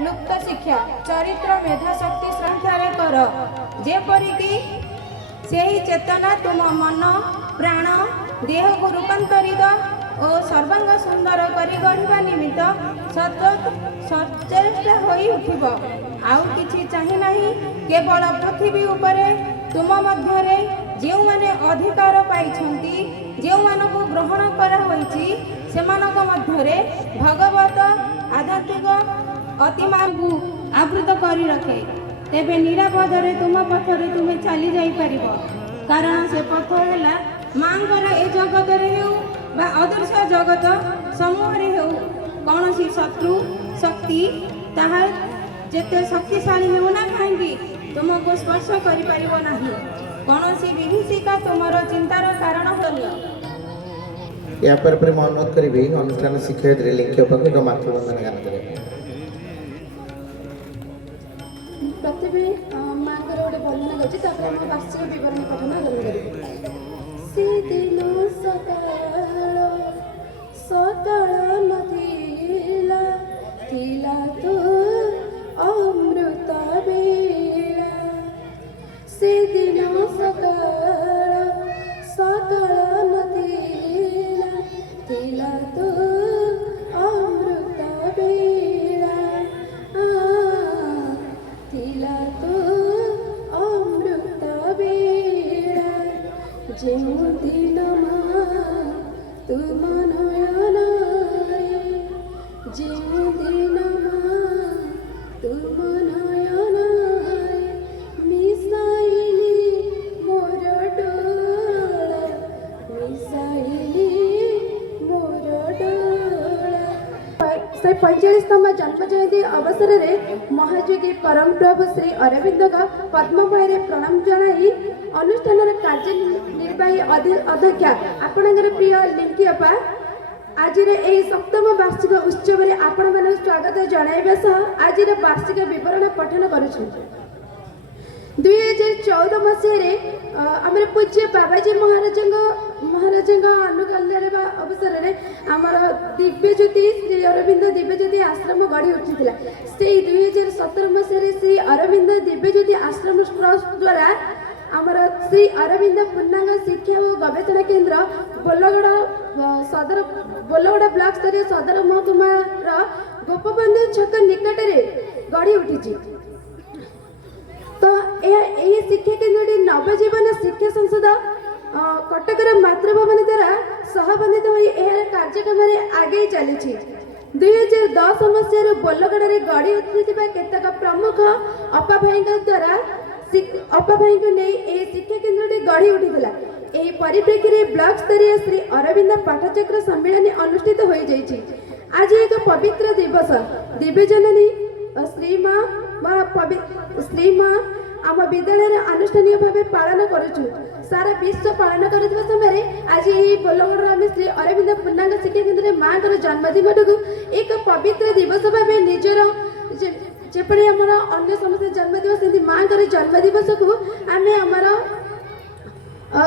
लुप्त शिक्षा चरित्र मेधा शक्ति श्रृंखला कर जेपरिकी सही चेतना तुम मन प्राण देह को रूपांतरित और सर्वांग सुंदर करी गढ़ा निमित्त सचेष्टा होई उठिब। आउ किछि चाहि नाही, केवल पृथ्वी उपरे तुम मध्यरे जो माने अधिकार पाइछंती, जो मानको ग्रहण करा होइछि सेमानक मध्यरे भगवत आध्यात्मिक अतिमान को आवृत करी रखे। तेबे निरापदरे तुम पथरे तुमे चली जाई परिबो, कारण से पथ हैला मांगर ए जगत रे हेउ बा अदृश्य जगत समूह रे हेउ कौनसी शत्रु शक्ति ताहा जेते शक्तिशाली हेउ ना काहेकि तुमको स्पर्श करि परिबो नाही। कौनसी विभीषिका तुमर चिंतार कारण होलियो। या पर मैं अनुरोध करी अनुष्ठान शिक्षयित्री लिंक उपकर मातृवंदन गान करे। प्रथमे माँ गोटे वर्णना कर वार्षिक बरणी पठन आरम्भ कर। से दिन सकाळ सकाळ नथिला थिला तो अमृत बेला। से दिन सकाळ सकाळ नथिला थिला तो अमृत बेला। थिला तो अमृत बेला। ଯେଉଁ ଦିନ ମା ତୁମ ନୟନରେ, ଯେଉଁ ଦିନ ମା ତୁମ ନୟନରେ ମିଶାଇଲି ମୋର ଡୋଳା, ମିଶାଇଲି ମୋର ଡୋଳା। 45तम जन्म जयंती अवसर में महायोगी परम प्रभु श्री अरविंद का पद्मभय प्रणाम जनाई अनुष्ठान कार्य निर्वाही अध्यक्षा आपणकर प्रिय लिंकी अपा आज सप्तम वार्षिक उत्सव में आपण मान स्वागत जनाइबा सह आज वार्षिक विवरण पठन करुछु। 2014 मसीह आमर पूज्य बाबाजी महाराज अनुकल्य अवसर में आमर दिव्यज्योति श्री अरविंद दिव्यज्योति आश्रम गढ़ी उठी। से 2017 मसीह श्री अरविंद दिव्यज्योति आश्रम ट्रस्ट द्वारा आमर श्री अरविंद पूर्णांग शिक्षा और गवेषणा केन्द्र बोलगड़ा ब्लॉक स्तरीय सदर महकुमा गोपबंधु छक निकट में गढ़ी उठी। तो यह शिक्षा केन्द्र नवजीवन शिक्षा संसद कटकर मातृभवन द्वारा सहबंधित हो कार्यक्रम आगे चली। 2010 मसीह बोलगड़ा में गढ़ी उठी केतक प्रमुख अपा भाई द्वारा अपा भाई को नहीं शिक्षा केन्द्र गढ़ी उठी। यही परिप्रेक्षी में ब्लॉक स्तरीय श्री अरविंद पाठचक्र सम्मेलन अनुष्ठित हो जाइए। आज एक पवित्र दिवस दिव्यजननी श्री माँ आम विद्यालय अनुष्ठानीय भाव पालन करुचु। सारा विश्व पालन कर समय आज यही बोलगढ़ आम श्री अरविंद पूर्णांग शिक्षा केन्द्र माँ को जन्मदिन को एक पवित्र दिवस भाव निजर जेपरी आमर अन्य समस्त जन्मदिवस सेमती माँ को जन्मदिवस को आम आमर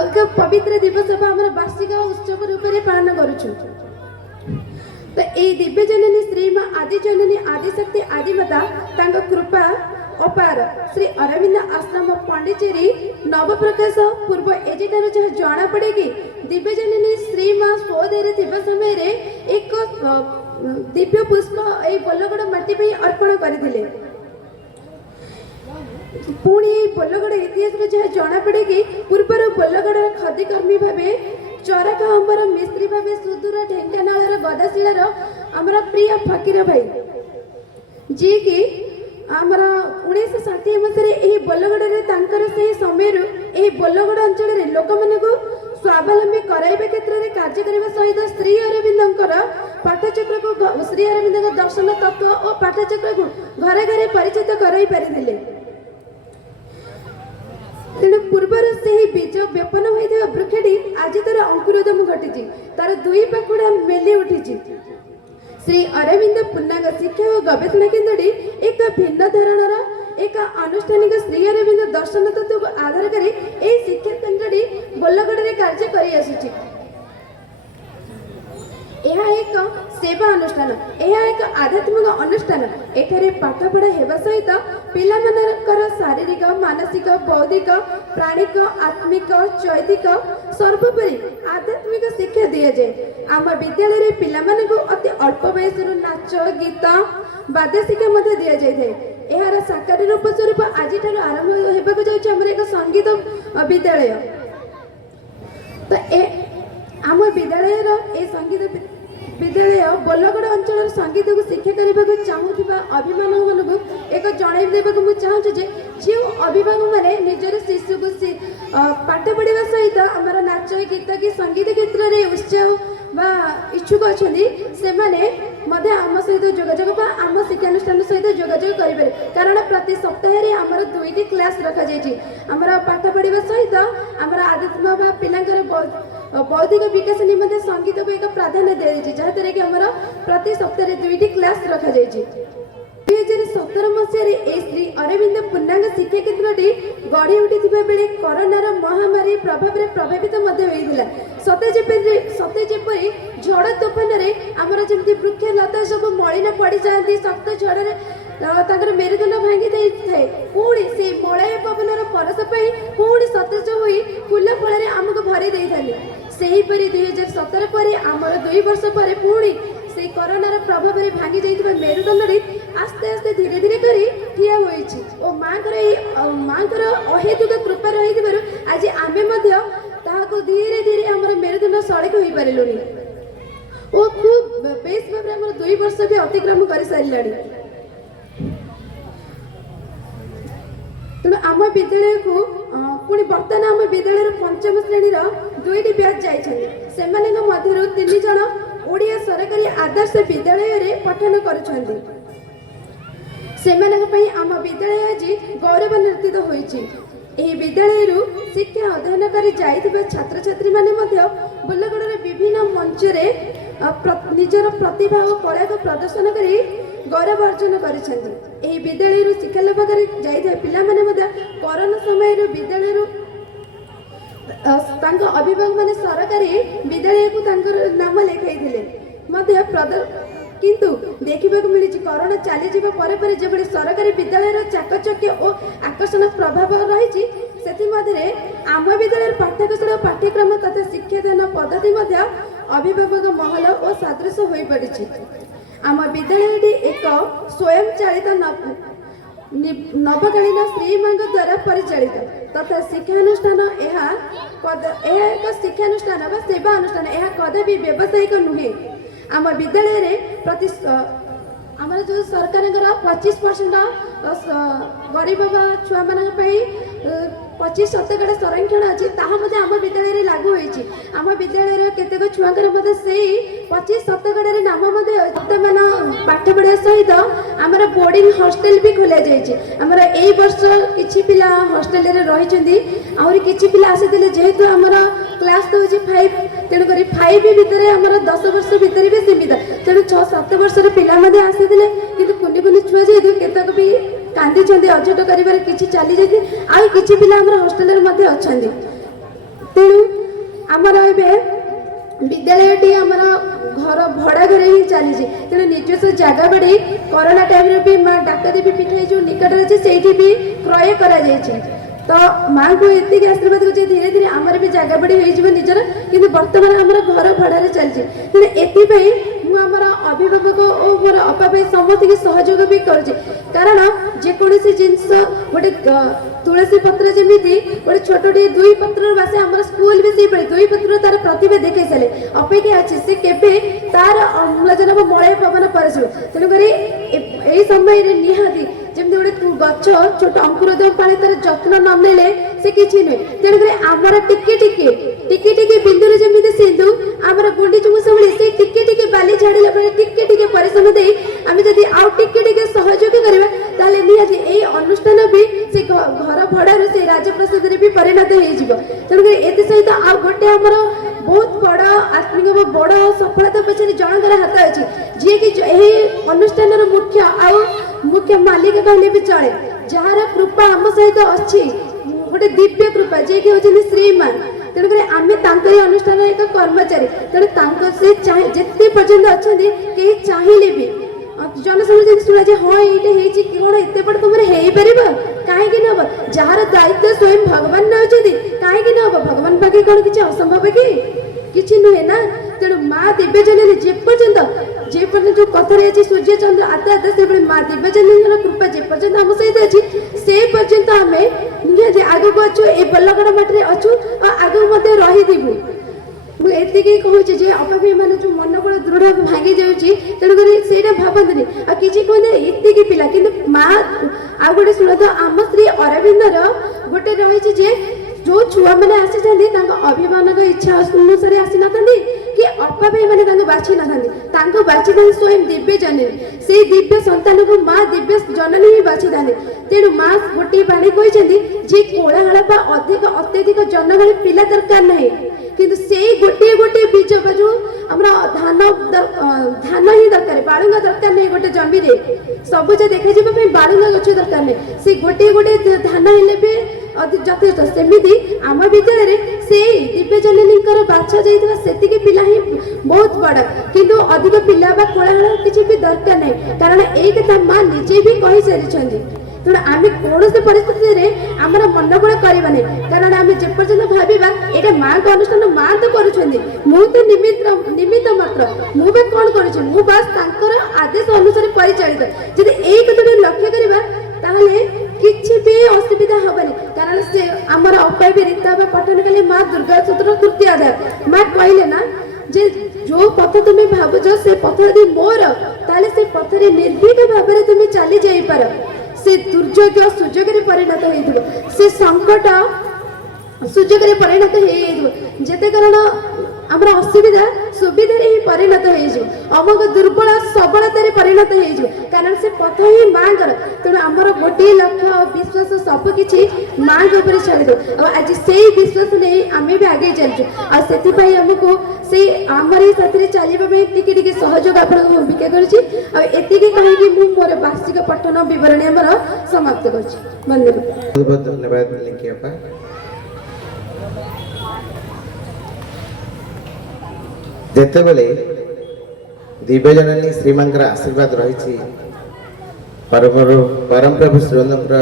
एक पवित्र दिवस आमर वार्षिक उत्सव रूप में पालन करुचु। तो यही दिव्यजननी श्री माँ आदिजननी आदिशक्ति आदिमाता तांको कृपा अपार श्री अरविंद आश्रम पांडिचेरी नवप्रकाश पूर्व एजिटार जहाँ जना पड़े कि दिव्यजननी श्री माँ स्वदेह समय एक दिव्य पुष्प यही बोलगड़ माटी पे अर्पण करथिले। पुणी बोलगड़ इतिहास जहाँ जना पड़े कि पूर्वर बोलगड़ खदीकर्मी भावे चरका अंबर मिस्त्री भावे सुदूर ढेंकानाल गदाशिलार आमर प्रिय फकीर भाई जी कि आमर 1960 मसीह बोलगड़ से समय बोलगड़ अंचल लोक मान स्वावलंबी कराइबा क्षेत्र में कार्य करने सहित श्री अरविंद पाठचक्र को श्री अरविंद दर्शन तत्व और पाठचक्र को घरे घरे परिचित कराई पारिथिले। तेणु पूर्वर से ही बीज व्यापन होता वृक्षटी आज तार अंकुरोदम घटी तार दुई पाखुड़ा मेली उठी। श्री अरविंद पूर्णांग शिक्षा और गवेषणा केन्द्र एक भिन्न धरणर एक आनुष्ठानिक श्री अरविंद दर्शन तत्व को आधार करी एही शिक्षा केन्द्रटी बोलगड़े कार्य करी आसुची। यह एक सेवा अनुष्ठान, यह एक आध्यात्मिक अनुष्ठान। एठारे पाठपढ़ा हेबा सहित पिलामानकर शारीरिक मानसिक बौद्धिक प्राणिक आत्मिक चैतिक सर्वोपरि आध्यात्मिक शिक्षा दिया जाए। आम विद्यालय पिलामानकु अति अल्प बयसरु नाच गीत वाद्य शिक्षा मध्य दिया जाए। यार साकार रूप स्वरूप आज आरंभ होगा जाऊँ आम एक संगीत विद्यालय। तो आम विद्यालय ए संगीत विद्यालय बोलगड़ अंचल संगीत को शिक्षा करने को चाहूबा अभिभावक मान एक जन देवा चाहूँ जो अभिभावक मैंने निजर शिशु को पाठ पढ़ा सहित आमर नाच गीत कि संगीत क्षेत्र में उत्साह बा इच्छुक अच्छा से आम सहित जोगाजोग आम शिक्षानुष्ठान सहित जोगाजोग करेंगे। कारण प्रति सप्ताह आमर 2टी क्लास रखा आमर पाठ पढ़ा सहित आमर आध्यात्मिक पिलांकर बौद्धिक विकास निमंते संगीत को एक प्राधान्य दी जहाँद्वारा कि आमर प्रति सप्ताह 2टी क्लास रखा 2017 मसीह श्री अरविंद पूर्णांग शिक्षा केन्द्रटी गढ़ी उठी बेले कोरोनार महामारी प्रभाव में प्रभावित होता। सते जेपरी झड़ तोफान आमर जमी वृक्ष लता सब मलिन पड़ जाती शक्त झड़े मेरुदंड भांगी थाए पुणी से मलय पवनर परस पुणी सतेज हो फूल फल आमको भरी दे सेहीपरि 2017 पर आमर 2 वर्ष पर पुणी से कोरोनार प्रभाव में भांगी जाइथिबा मेरुदंड आस्ते आस्ते धीरे धीरे करी ठिया होइछि ओ मांकर अहेतुक कृपा रही आज आमे मध्य ताहाको धीरे धीरे आमर मेरुदंड सड़क हो पारिलुनी ओ खूब बेस भाव आमर 2 वर्ष भी अतिक्रम कर सारिलानी। तेणु आम विद्यालय को पुणी बर्तमान आम विद्यालय 5म श्रेणी 2टी बैच जाइछन्ति 3 जन ओडिया सरकारी आदर्श विद्यालय रे पठन करुछन्ति। आम विद्यालय आज गौरव निर्दित होइछि। एही विद्यालय शिक्षा अध्ययन करी जाइथिबा छात्र छात्री माने मध्य बोलगड़र विभिन्न मंच रे निजर प्रतिभा और कला को प्रदर्शन करी गौरव अर्जन करिसेंति। एही विद्यालय शिक्षा लाभ करी जाइथिबा पिला माने मध्य कोरोना समय विद्यालय अभिभावक मैंने सरकारी विद्यालय को नाम लिखाई किंतु देखा मिली कोरोना चली जो सरकारी विद्यालय चाकचक्य और आकर्षण प्रभाव रही आम विद्यालय पाठ्यक्रम पाठ्यक्रम तथा शिक्षादान पद्धति अभिभावक महल और सदृश हो पड़ी। आम विद्यालय एक स्वयं चालित नवकालीन श्री माँ द्वारा परिचालित तथा शिक्षानुष्ठान एक शिक्षानुष्ठान व सेवा अनुष्ठान यह कदापि व्यावसायिक नुहे। आम विद्यालय प्रति आम जो सरकार 25% गरीब छुआ मान 25% संरक्षण अच्छी आम विद्यालय लागू होती। आम विद्यालय केतेक छुआंकर 25% नाम बर्तमान पाठ पढ़ा सहित आमर बोर्डिंग हॉस्टल भी खोल आमर ए वर्ष किछि पिला हॉस्टल रे रही आहुरी किछि पिला आसीथिले जेहेतु आमर क्लास तो 5 तेणुक 5 भितर आमर 10 वर्ष भितर भी सीमित तेणु 6-7 वर्ष पिला आसीथिले किंतु कुनि कुनि छुआ जेहेतु केतक भी कांदी अजट कर किसी चली जाती आ किसी पिला हॉस्टेल अच्छा तेणु आमर विद्यालयटी आमर घर भड़ा घर ही चली तेणु निजस्व जगह बाड़ी कोरोना टाइम भी माँ डाकदेवी पीठ जो निकट अच्छे से भी क्रय कर तो माँ को ये आशीर्वाद कर धीरे धीरे आमर भी जगह बाड़ी हो निजर कि बर्तमान आमर घर भड़ारे चलती तेणु एपाई मुझे अभिभावक और मोर अपा भाई समस्त की सहयोग भी करुँचे कारण जेकोसी जिनस गोटे तुलसी पत्र जमी गोटे छोटे 2 पत्र बासे आम स्कूल भी से 2 पत्र तार प्रतिभा देखा सारे अपेक्षा अच्छे से केवे तार अम्लजान मलय पवन पर तेणुक यही समय निहाती जमी गोटे गच छोट अंकुरोदय पाने तार जत्न न नेले से किसी नुहे तेणुक आमर टिके टिके बिंदु जमी सिंधु आमर गुंडीच मुस भाई से टिके बाली झाड़िला टिके परिश्रम दे आम जदि आउ टिके सहयोग करवा ताले निहाती ए अनुष्ठान भी से घर भड़ार से राजप्रसाद भी परिणत हो तेणुक ए सहित आ गोटे आमर बहुत बड़ आत्मिक बड़ सफलता पछरे जनकर हाथ अच्छी जी कि अनुष्ठान मुख्य मालिक कहले भी चले जहाँ जार कृपा आम सहित अच्छी गोटे दिव्य कृपा जी कि होती श्रीमान तेणुक आम अनुष्ठान एक कर्मचारी तेणु से जिते पर्यटन अच्छा कहीं चाहिए भी जनसमूह शुणा जे हाँ ये कौन एत बड़ तुम हो कहीं हम जार दायित्व स्वयं भगवान नौ कहीं हम भगवान पाखे कौन किसी असंभव कि नुहे ना तेणु माँ दिव्यजननी जेपर्यंत जो कथार अच्छी सूर्य चंद्र आते आते से माँ दिव्यजननी कृपा जेपर्यंत आम सहित अच्छी से पर्यंत आम निहती आगक अच्छु ये बल्लगढ़ मठे अच्छु आगे रहीबू मुझे कहूँ जे अपाभी मैंने जो मन बड़ा दृढ़ भांगी जाऊँगी तेणुक से भावती आ कि कहते ये पिला कि माँ आउ गोटे शुण तो आम श्री अरविंदर गोटे रही जे जो छुआ मैंने आसी अभिभावक इच्छा अनुसार आसी न कि अपा भाई मैंने बाछी न बाछी था स्वयं दिव्य जननी से दिव्य संतान को माँ दिव्य जननी ही बाछी था तेणु माँ गोटे बाणी कहते जे कोलाहल अधिक अत्यधिक जन भाई पिला दरकार ना किंतु से गोटे गोटे बीज बाजू आम धान धान ही दरकार बालुंगा दरकार नहीं गोटे जमी सबुज देखा जाए बालुंगा गछ दरकार नहीं से गोटे गोटे धान हेले भी यथेष्ट सेमती आम विद्यालय से दिव्य जननी बाछा जाइए से पिला ही बहुत बड़ किंतु अधिक पिला कोलाहल किसी भी दरकार नहीं कारण एक माँ निजे भी कही सारी तेणु आम कौन परिस्थिति में आम मन बड़ा करवानी कारण आम जेपर्यंत भाविबा ये माँ का अनुष्ठान माँ तो कर निमित्त मात्र मुझे कौन कर बास आदेश अनुसार परिचालित जब एक कथी लक्ष्य करवा किसी भी असुविधा हेनी कारण से आमर अपा भी रीता पठन कले माँ दुर्गा सूत्र तृतीय अध्याय माँ कहले ना जे जो पथ तुम्हें भावुच से पथ यदि मोर ताले से पथरे निर्भीक भाव में तुम्हें चली जाइपार से दुर्योग सुजोग परिणत हो संकट सुजोग परिणत होते कारण आम असुविधा सुविधा ही परिणत होमक दुर्बल सबलतार परिणत हो कारण से पथ ही माँ तेणु आमर गोटे लक्ष्य विश्वास सबकि माँ के चलित आज से विश्वास नहीं आम भी आगे चलचु आमको से आमर साथी चलने टी सहयोग आप भूमिका करी कहीं मोर वार्षिक पठन बरणी आम समाप्त कर धन्यवाद लिंकियप्पा। जेतेबेले दिव्यजननी श्रीमांकर आशीर्वाद रही परम प्रभु श्रीनंदर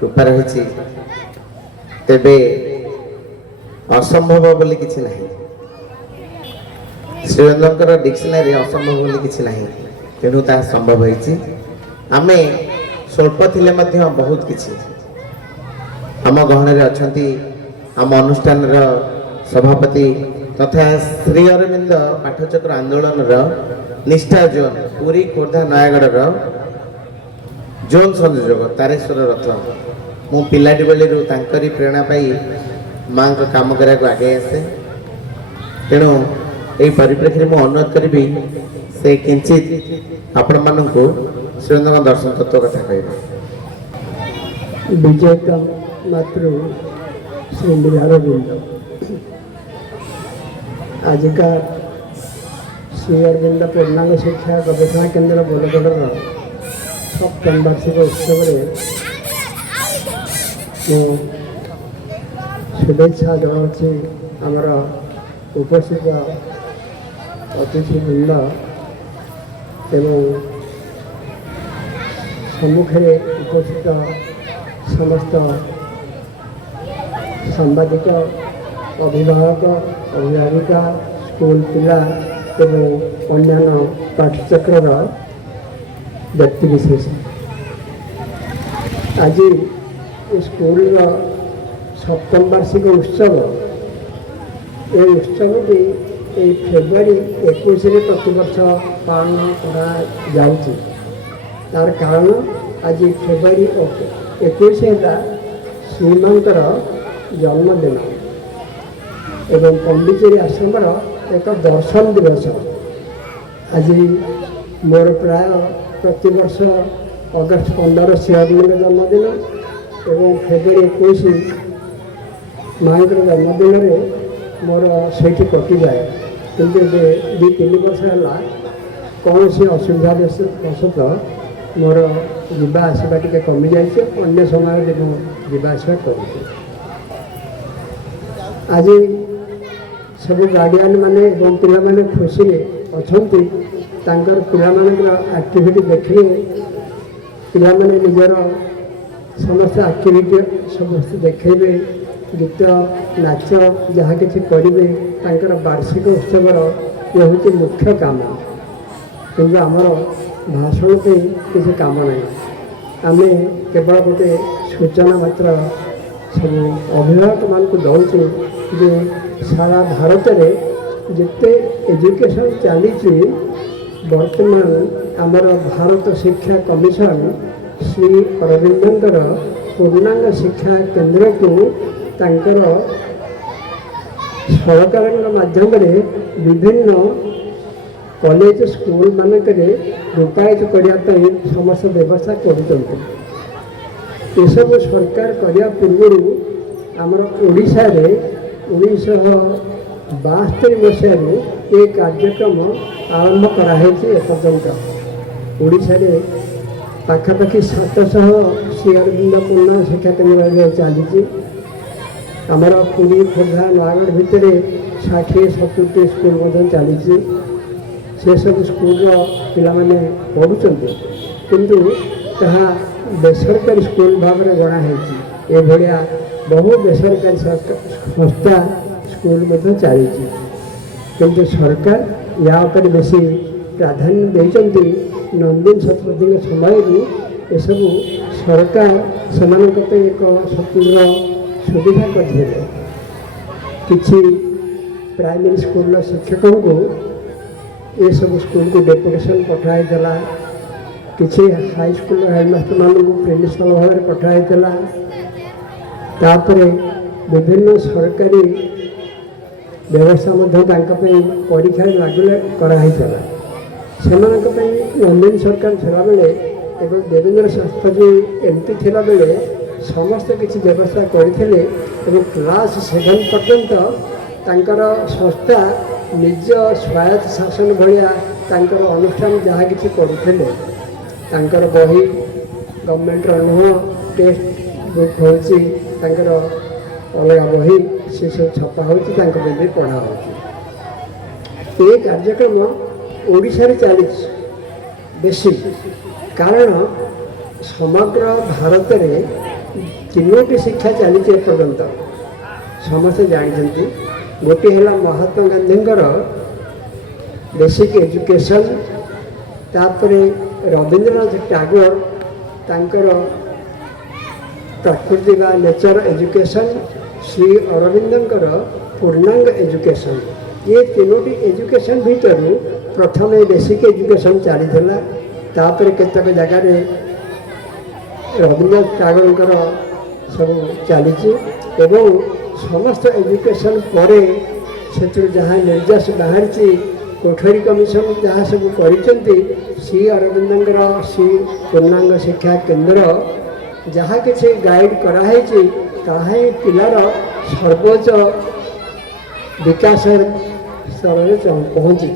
कृपा रही तेबे असंभव बोली किछि नहीं श्रीनंदर डिक्शनरी असंभव बोली किछि नहीं तेणु ता संभव होइछि आमे स्वल्प थिले मध्य बहुत किछि आम गहन अच्छी आम अनुष्ठान सभापति तथा श्री अरविंद पाठचक्र आंदोलन निष्ठा जोन पुरी खोर्धा नयागढ़ जोन संयोजक तारेश्वर रथ मु पिलाटी बेलू तांकरी प्रेरणा पाई माँ का काम करने आगे आसे तेणु यही परिप्रेक्षी में अनुरोध करी से किंचित आपण मानक श्रीनंद दर्शन तत्व कथा कह विजेता मातृ श्री अरविंद आजिका श्री अरविंद पूर्णांग शिक्षा गवेषणा केन्द्र बोलगढ़ सप्तम वार्षिक उत्सव शुभेच्छा जनाऊँगी आमर उपस्थित अतिथिवृंद एवं सम्मुखें उपस्थित समस्त सांबादिक अभिभावक अभिभाविका स्कूल पिला एवं अन्यान्य पाठचक्र व्यक्तिविशेष आज स्कूल सप्तम वार्षिक उत्सव ये उत्सव भी फेब्रुआरी 21 प्रतिवर्ष पालन कर तार कारण आज फेब्रुआरी 21 है श्रीमंतर जन्मदिन एवं पंडिचेरी आश्रम एक दर्शन दिवस आज मोर प्राय प्रतिवर्ष अगस्ट 15 श्रीअरविंद जन्मदिन एवं फेब्रुआरी 21 माँ जन्मदिन में मोर से कटि जाए किंतु 2-3 वर्ष है कौन सी असुविधा वशत मोर जीवा आसवा टिके कमी जाइए अन्य समय जीवा आसवा करुँ आज सब गार्डियन माने पिला माने खुशी अच्छी पिला आक्टिविटी देखिए पिला माने निजर समस्त आक्टिविटी समस्त देखेबे गीत नाच जहाँ किसी करेंगे वार्षिक उत्सवर ये हूँ मुख्य काम कि आमर भाषण पे किसी काम ना आम केवल गोटे सूचना मात्र सब अभिभावक मान को दौचे जे सारा भारत में जिते एजुकेशन चली बर्तमान आमर भारत शिक्षा कमिशन श्री अरविंदर पूर्णांग शिक्षा केंद्र को तांकर सरकार माध्यम विभिन्न कॉलेज स्कूल मानक रूपायित करने समस्त व्यवस्था कर सब सरकार करने पूर्व आमर ओडिशा रे 1972 मसीह ये कार्यक्रम आरंभ कराई एपर्यंत ओडिशा रे पाखापाखि 700 श्री अरविंद पूर्ण शिक्षा केंद्र चली आमर पुरी खोर्धा नयागढ़ भितर 60-70 स्कूल चली से सब स्कूल पिला माने पढ़ुचंती किंतु ताहा बेसरकारी स्कूल भाव में गणा भाया बहु बेसरकारी संस्था स्कूल में चली किंतु सरकार या पर बेसी प्राधान्य देते नंदन शताब्दी समय ये सब सरकार से एक स्वतंत्र सुविधा करते किसी प्राइमरी स्कूल शिक्षकों को ये सब स्कूल को डेपुटेशन पठाईला किसी हाई स्कूल हेडमास्टर मान प्रिंसिपल भाव में पठाईला तापर विभिन्न सरकारी व्यवस्था परीक्षा लागू कराई से नंदन सरकार थिला बेले एवं देवेंद्र शास्त्री एमपी थिला बेले समस्त किसी व्यवस्था करते क्लास 7 पर्यंत तांकर संस्था निज स्वायत्त शासन भाया तांकर अनुष्ठान जहाँ किसी करुले तांकर बही गवर्नमेंट नुह टेस्ट बुक होची तांकर अलग बही से सब छपा होची पढ़ा हो ये कार्यक्रम ओडिशा रे चली बेसी कारण समग्र भारत में 3टी शिक्षा चली एपर्यंत समस्ते जानते गोटे है महात्मा गांधी बेसिक एजुकेशन तापर रवींद्रनाथ टैगोर तांकर प्रकृति बा नेचर एजुकेशन श्री अरविंदर पूर्णांग एजुकेशन ये 3टी एजुकेशन भीतर प्रथम बेसिक एजुकेशन चली तापर केतक जगार रवींद्रनाथ टैगोर सब चली एवं समस्त एजुकेशन पर जहाँ निर्देश बाहर कोठरी कमिशन जहाँ सब कर श्री अरविंदर श्री पूर्णांग शिक्षा केंद्र जहाँ किसी गाइड कराई ताहा पिलार सर्वोच्च विकास स्तर में पहुँची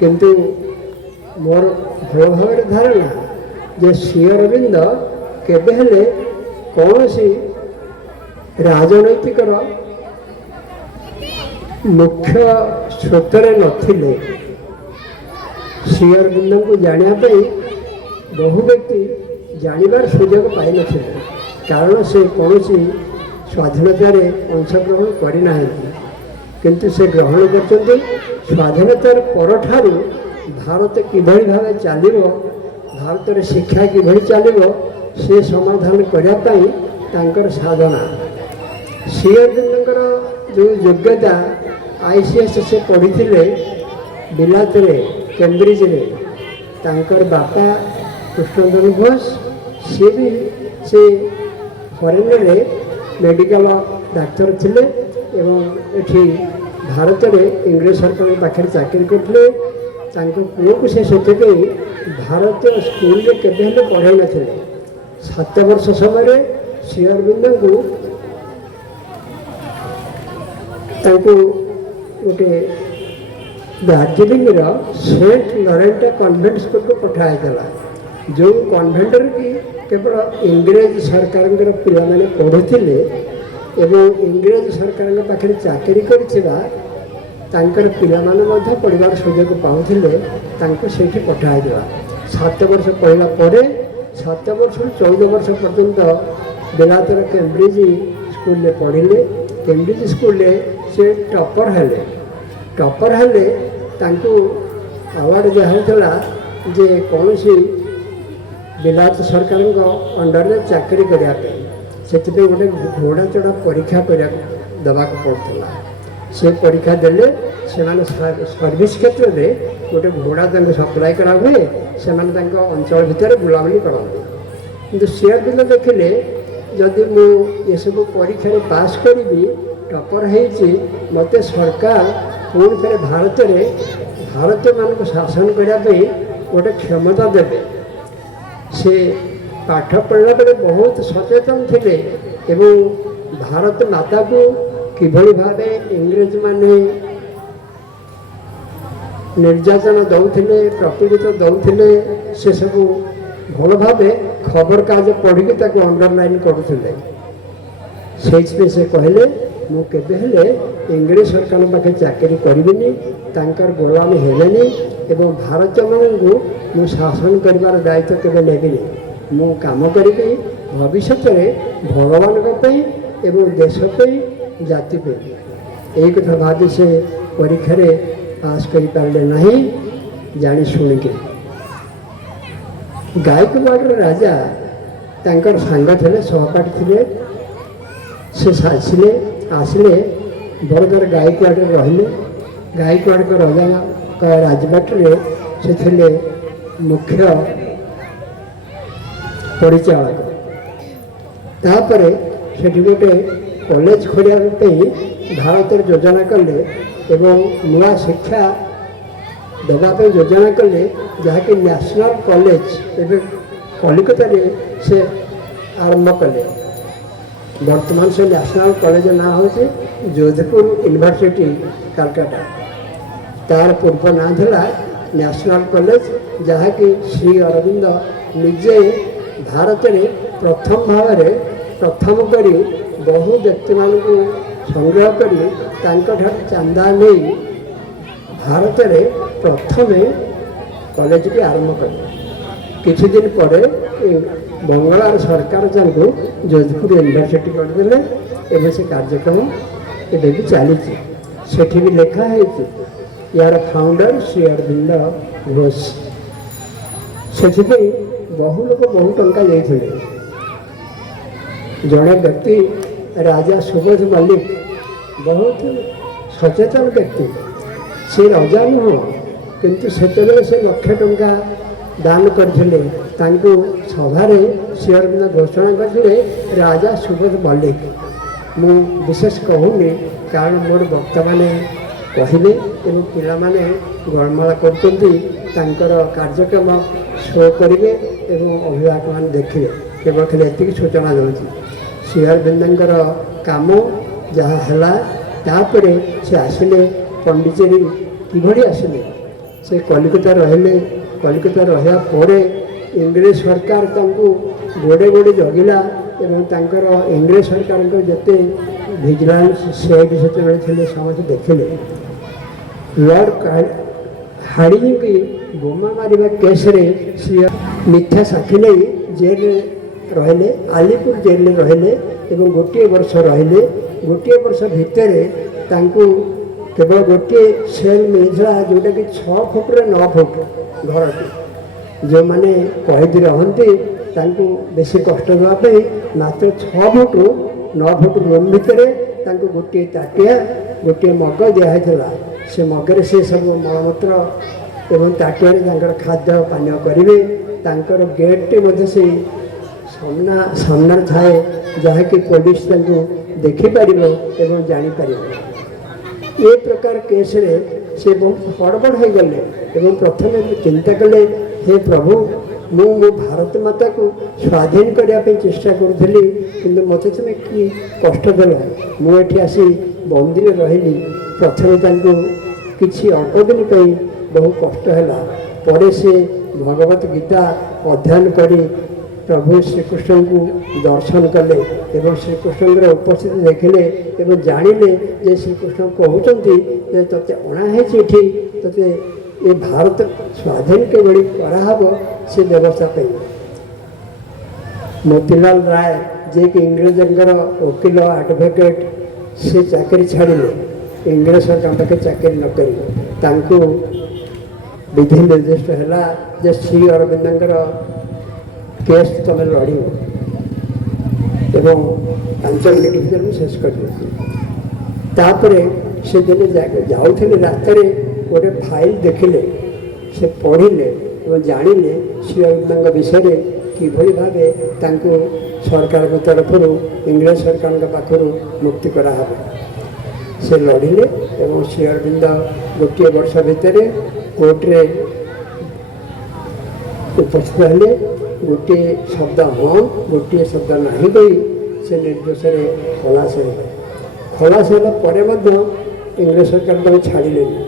किंतु मोर भल भाव धारणा जे श्री अरविंद केबे कौन सी राजनैतिक मुख्य स्रोतरे नथिले श्री अरविंद को जानापी बहु व्यक्ति जानवर सुजोग पाई नथिले कारण से कौन सी स्वाधीनतार अंशग्रहण करना किंतु से ग्रहण कर स्वाधीनतार परठारु भारत किभली भाव चलो भारत में शिक्षा किभली चलो से समाधान करने तांकर साधना श्री अरविंदर जो योग्यता ICS से पढ़ी बिलात कैम्ब्रिज तांकर बापा कृष्णधन घोष सी भी से फरेन रे मेडिकल डाक्तर थिले एवं एठी भारत में इंग्रेज सरकार पाखे चाकरी करते पुओ को से भारतीय स्कूल रे केबे पढ़ाई नथिले 7 वर्ष समय श्री अरविंद को गोटे Darjeeling Saint Laurent convent school को पठाई जो कन्भेन्टर कि केवल इंग्रेज सरकार पिलाने पढ़ुले एवं इंग्रेज सरकार पाखे चाकरी कर पिलाने पढ़ार सुजोग पाते से पठाइदेवा 7 वर्ष पढ़ला 7 वर्ष 14 वर्ष पर्यंत बेलातर कैम्ब्रिज स्कूल पढ़िले कैम्ब्रिज स्कूल से टपर हेले अवार्ड दिहला जे कौन सी बिलात सरकार अंडर में चाकरी करने से गोटे घोड़ा चढ़ा परीक्षा देवाक पड़ता से परीक्षा देले सर्विस क्षेत्र में गोटे घोड़ा सप्लाई करा हुए से अंचल भितर बुलाबुली करते किंतु शेयर बिल देखिले जदि मु ये सब परीक्षा पास करी टपर है मत सरकार पुणी थे भारत मान शासन करने गोटे क्षमता देवे से पाठ पढ़ला बेले बहुत सचेतन थे एवं भारत माता को किभली भाव इंग्रेज माने निर्यातन दौले प्रपीड़ित दौले से सब भल भाव खबर कागज पढ़ी अंडरलाइन करुले से कहले मुझे इंग्रेज सरकार पाखे चाकरी करी गोलाम हेलेनी एवं भारतीय मानू मु शासन कर दायित्व केवे नेबिनी मु काम करी भविष्य में भगवान एवं देश जाति पे यही कथा भावी से परीक्षा पास कर पारे ना जानी शुणिक गायकवाड़ राजा तांकर सांग थे सहपाठी थे से आसिले बरदार गायकवाड़ रहिले गायकवाड़ राजा राजबाटे से थे मुख्य परिचालक तापर से गोटे कॉलेज खोलिया भारत योजना कले एवं नुआ शिक्षा देवाई योजना कले जहाँकि नेशनल कॉलेज एवं कलिकता से आरंभ कले वर्तमान से नेशनल कॉलेज ना हूँ जोधपुर यूनिवर्सिटी कलकत्ता तार पूर्व ना था नेशनल कॉलेज जहाँकि श्री अरविंद निजे भारत में प्रथम भाव प्रथम करी बहु व्यक्ति मान संग्रह कर चांदा नहीं भारत में प्रथम कॉलेज की आरंभ कर किछि दिन पर बंगाल सरकार को जोधपुर यूनिवर्सिटी करदे एवं से कार्यक्रम एवं भी चली सेठी भी लेखा है यार फाउंडर श्री अरविंद घोष से बहु लोग बहु टंका जाते जड़े व्यक्ति राजा सुबोध मल्लिक बहुत सचेतन व्यक्ति से राजा नुह किंतु से लक्ष टंका दान करते सभार श्री अरविंद घोषणा करते राजा सुबोध मल्लिक मु विशेष कहूनी कारण मोर वक्ता मैंने कहले एवं पिला माने गणमाला कर कार्यक्रम शो करेंगे एवं अभिभावक मैंने देखिए केवल खाली एति सूचना दूसरी श्री अरविंदर काम जहाँ है से आसिले पंडिचेरी किभली आसिले से कलिकता कलिकता रहा पर इंग्रेज सरकार गोड़े गोड़े जगिला एवं इंग्रेज सरकार जिते विजिलेंस सेठ से समस्त देखिले लॉर्ड हाड़ी की बोमा मारिबा केस रे मिथ्या साक्षी नहीं जेल रहिले आलीपुर जेल रहिले एवं गोटे वर्ष रहिले गोटे वर्ष भितर केवल गोटे सेल मिलता जोटा कि 6 फुट 9 फुट घर जो मैंने कैदी रहती बेसी कष्ट देवाई मात्र 6 फुट 9 फुट रूम भितर गोटे ताटिया गोटे मग दिखाई से मगर से सब मलमूत्र एवं ताटिया खाद्य पानीय करेंगे गेट्टे से सामना थाए जहाँकि पुलिस देखिपर एवं जापर ये प्रकार केस रे से बहुत हड़बड़ हो गले एवं प्रथम चिंता कले हे प्रभु मु भारत माता को स्वाधीन करने चेष्टा करूली कि मत तुम कि कष्ट देल मुझे आसी बंदी रही प्रथम कि अल्प दिन बहु कष्ट है ପରେ ସେ ଭଗବତ ଗୀତା ଅଧ୍ୟୟନ କରି ପ୍ରଭୁ ଶ୍ରୀକୃଷ୍ଣଙ୍କୁ ଦର୍ଶନ କଲେ ଏବଂ ଶ୍ରୀକୃଷ୍ଣଙ୍କର ଉପସ୍ଥିତି ଦେଖିଲେ ଏବଂ ଜାଣିଲେ ଯେ ଶ୍ରୀକୃଷ୍ଣ କହୁଛନ୍ତି ଯେ ତୋତେ ଅଣା ହେଇଛି ଏଠି, ତୋତେ ଏ ଭାରତ ସ୍ୱାଧୀନ କିଭଳି କରାହେବ ସେ ବ୍ୟବସ୍ଥା ପାଇଁ ମୋତିଲାଲ ରାୟ ଯିଏକି ଇଂରେଜଙ୍କର ଓକିଲ ଆଡ଼ଭୋକେଟ୍, ସେ ଚାକିରି ଛାଡ଼ିଲେ, ଇଂରେଜ ସରକାରଙ୍କ ପାଖରେ ଚାକିରି ନ କରି ତାଙ୍କୁ ବିଧି ନିର୍ଦ୍ଦିଷ୍ଟ ହେଲା ଯେ ଶ୍ରୀ ଅରବିନ୍ଦଙ୍କର କେସ୍ ତୁମେ ଲଢ଼ିବ ଏବଂ 5 ମିନିଟ୍ ଭିତରେ ମୁଁ ଶେଷ କରିଦେବି। ତାପରେ ସେ ଦିନେ ଯାଉଥିଲେ ରାସ୍ତାରେ ଗୋଟେ ଫାଇଲ୍ ଦେଖିଲେ, ସେ ପଢ଼ିଲେ ଏବଂ ଜାଣିଲେ ଶ୍ରୀ ଅରବିନ୍ଦଙ୍କ ବିଷୟରେ କିଭଳି ଭାବେ ତାଙ୍କୁ ସରକାରଙ୍କ ତରଫରୁ ଇଂରେଜ ସରକାରଙ୍କ ପାଖରୁ ମୁକ୍ତି କରାହେବ। ସେ ଲଢ଼ିଲେ ଏବଂ ଶ୍ରୀ ଅରବିନ୍ଦ ଗୋଟିଏ ବର୍ଷ ଭିତରେ କୋର୍ଟରେ ଉପସ୍ଥିତ ହେଲେ। ଗୋଟିଏ ଶବ୍ଦ ହଁ, ଗୋଟିଏ ଶବ୍ଦ ନାହିଁ କହି ସେ ନିର୍ଦ୍ଦୋଷରେ ଖଲାସ ହେଲେ। ଖଲାସ ହେଲା ପରେ ମଧ୍ୟ ଇଂରେଜ ସରକାର ତାଙ୍କୁ ଛାଡ଼ିଲେନି,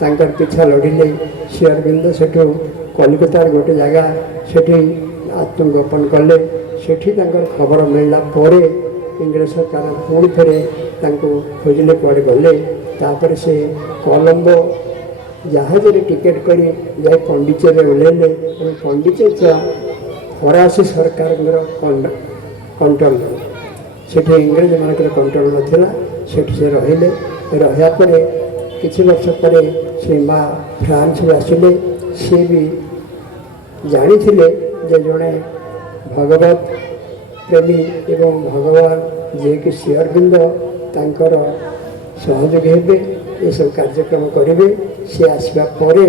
ତାଙ୍କର ପିଛା ଲଢ଼ିଲେ। ଶ୍ରୀ ଅରବିନ୍ଦ ସେଠୁ କଲିକତାର ଗୋଟେ ଜାଗା ସେଠି ଆତ୍ମଗୋପନ କଲେ। ସେଠି ତାଙ୍କର ଖବର ମିଳିଲା ପରେ ଇଂରେଜ ସରକାର ପୁଣି ଥରେ ତାଙ୍କୁ ଖୋଜିଲେ, କୁଆଡ଼େ ଗଲେ। ତାପରେ ସେ କଲମ୍ବୋ ଜାହାଜରେ ଟିକେଟ୍ କରି ଯାଇ ପଣ୍ଡିଚେରୀରେ ଓହ୍ଲାଇଲେ ଏବଂ ପଣ୍ଡିଚେରୀ ଫରାସୀ ସରକାରଙ୍କର କଣ୍ଟ୍ରୋଲ, ସେଠି ଇଂରେଜମାନଙ୍କର କଣ୍ଟ୍ରୋଲ ନଥିଲା। ସେଠି ସେ ରହିଲେ। ରହିବା ପରେ କିଛି ବର୍ଷ ପରେ ସେ ମା ଫ୍ରାନ୍ସରୁ ଆସିଲେ। ସିଏ ବି ଜାଣିଥିଲେ ଯେ ଜଣେ ଭଗବତ ପ୍ରେମୀ ଏବଂ ଭଗବାନ ଯିଏକି ଶ୍ରୀ ଅରବିନ୍ଦ ତାଙ୍କର ସହଯୋଗୀ ହେବେ, ଏସବୁ କାର୍ଯ୍ୟକ୍ରମ କରିବେ। ସେ ଆସିବା ପରେ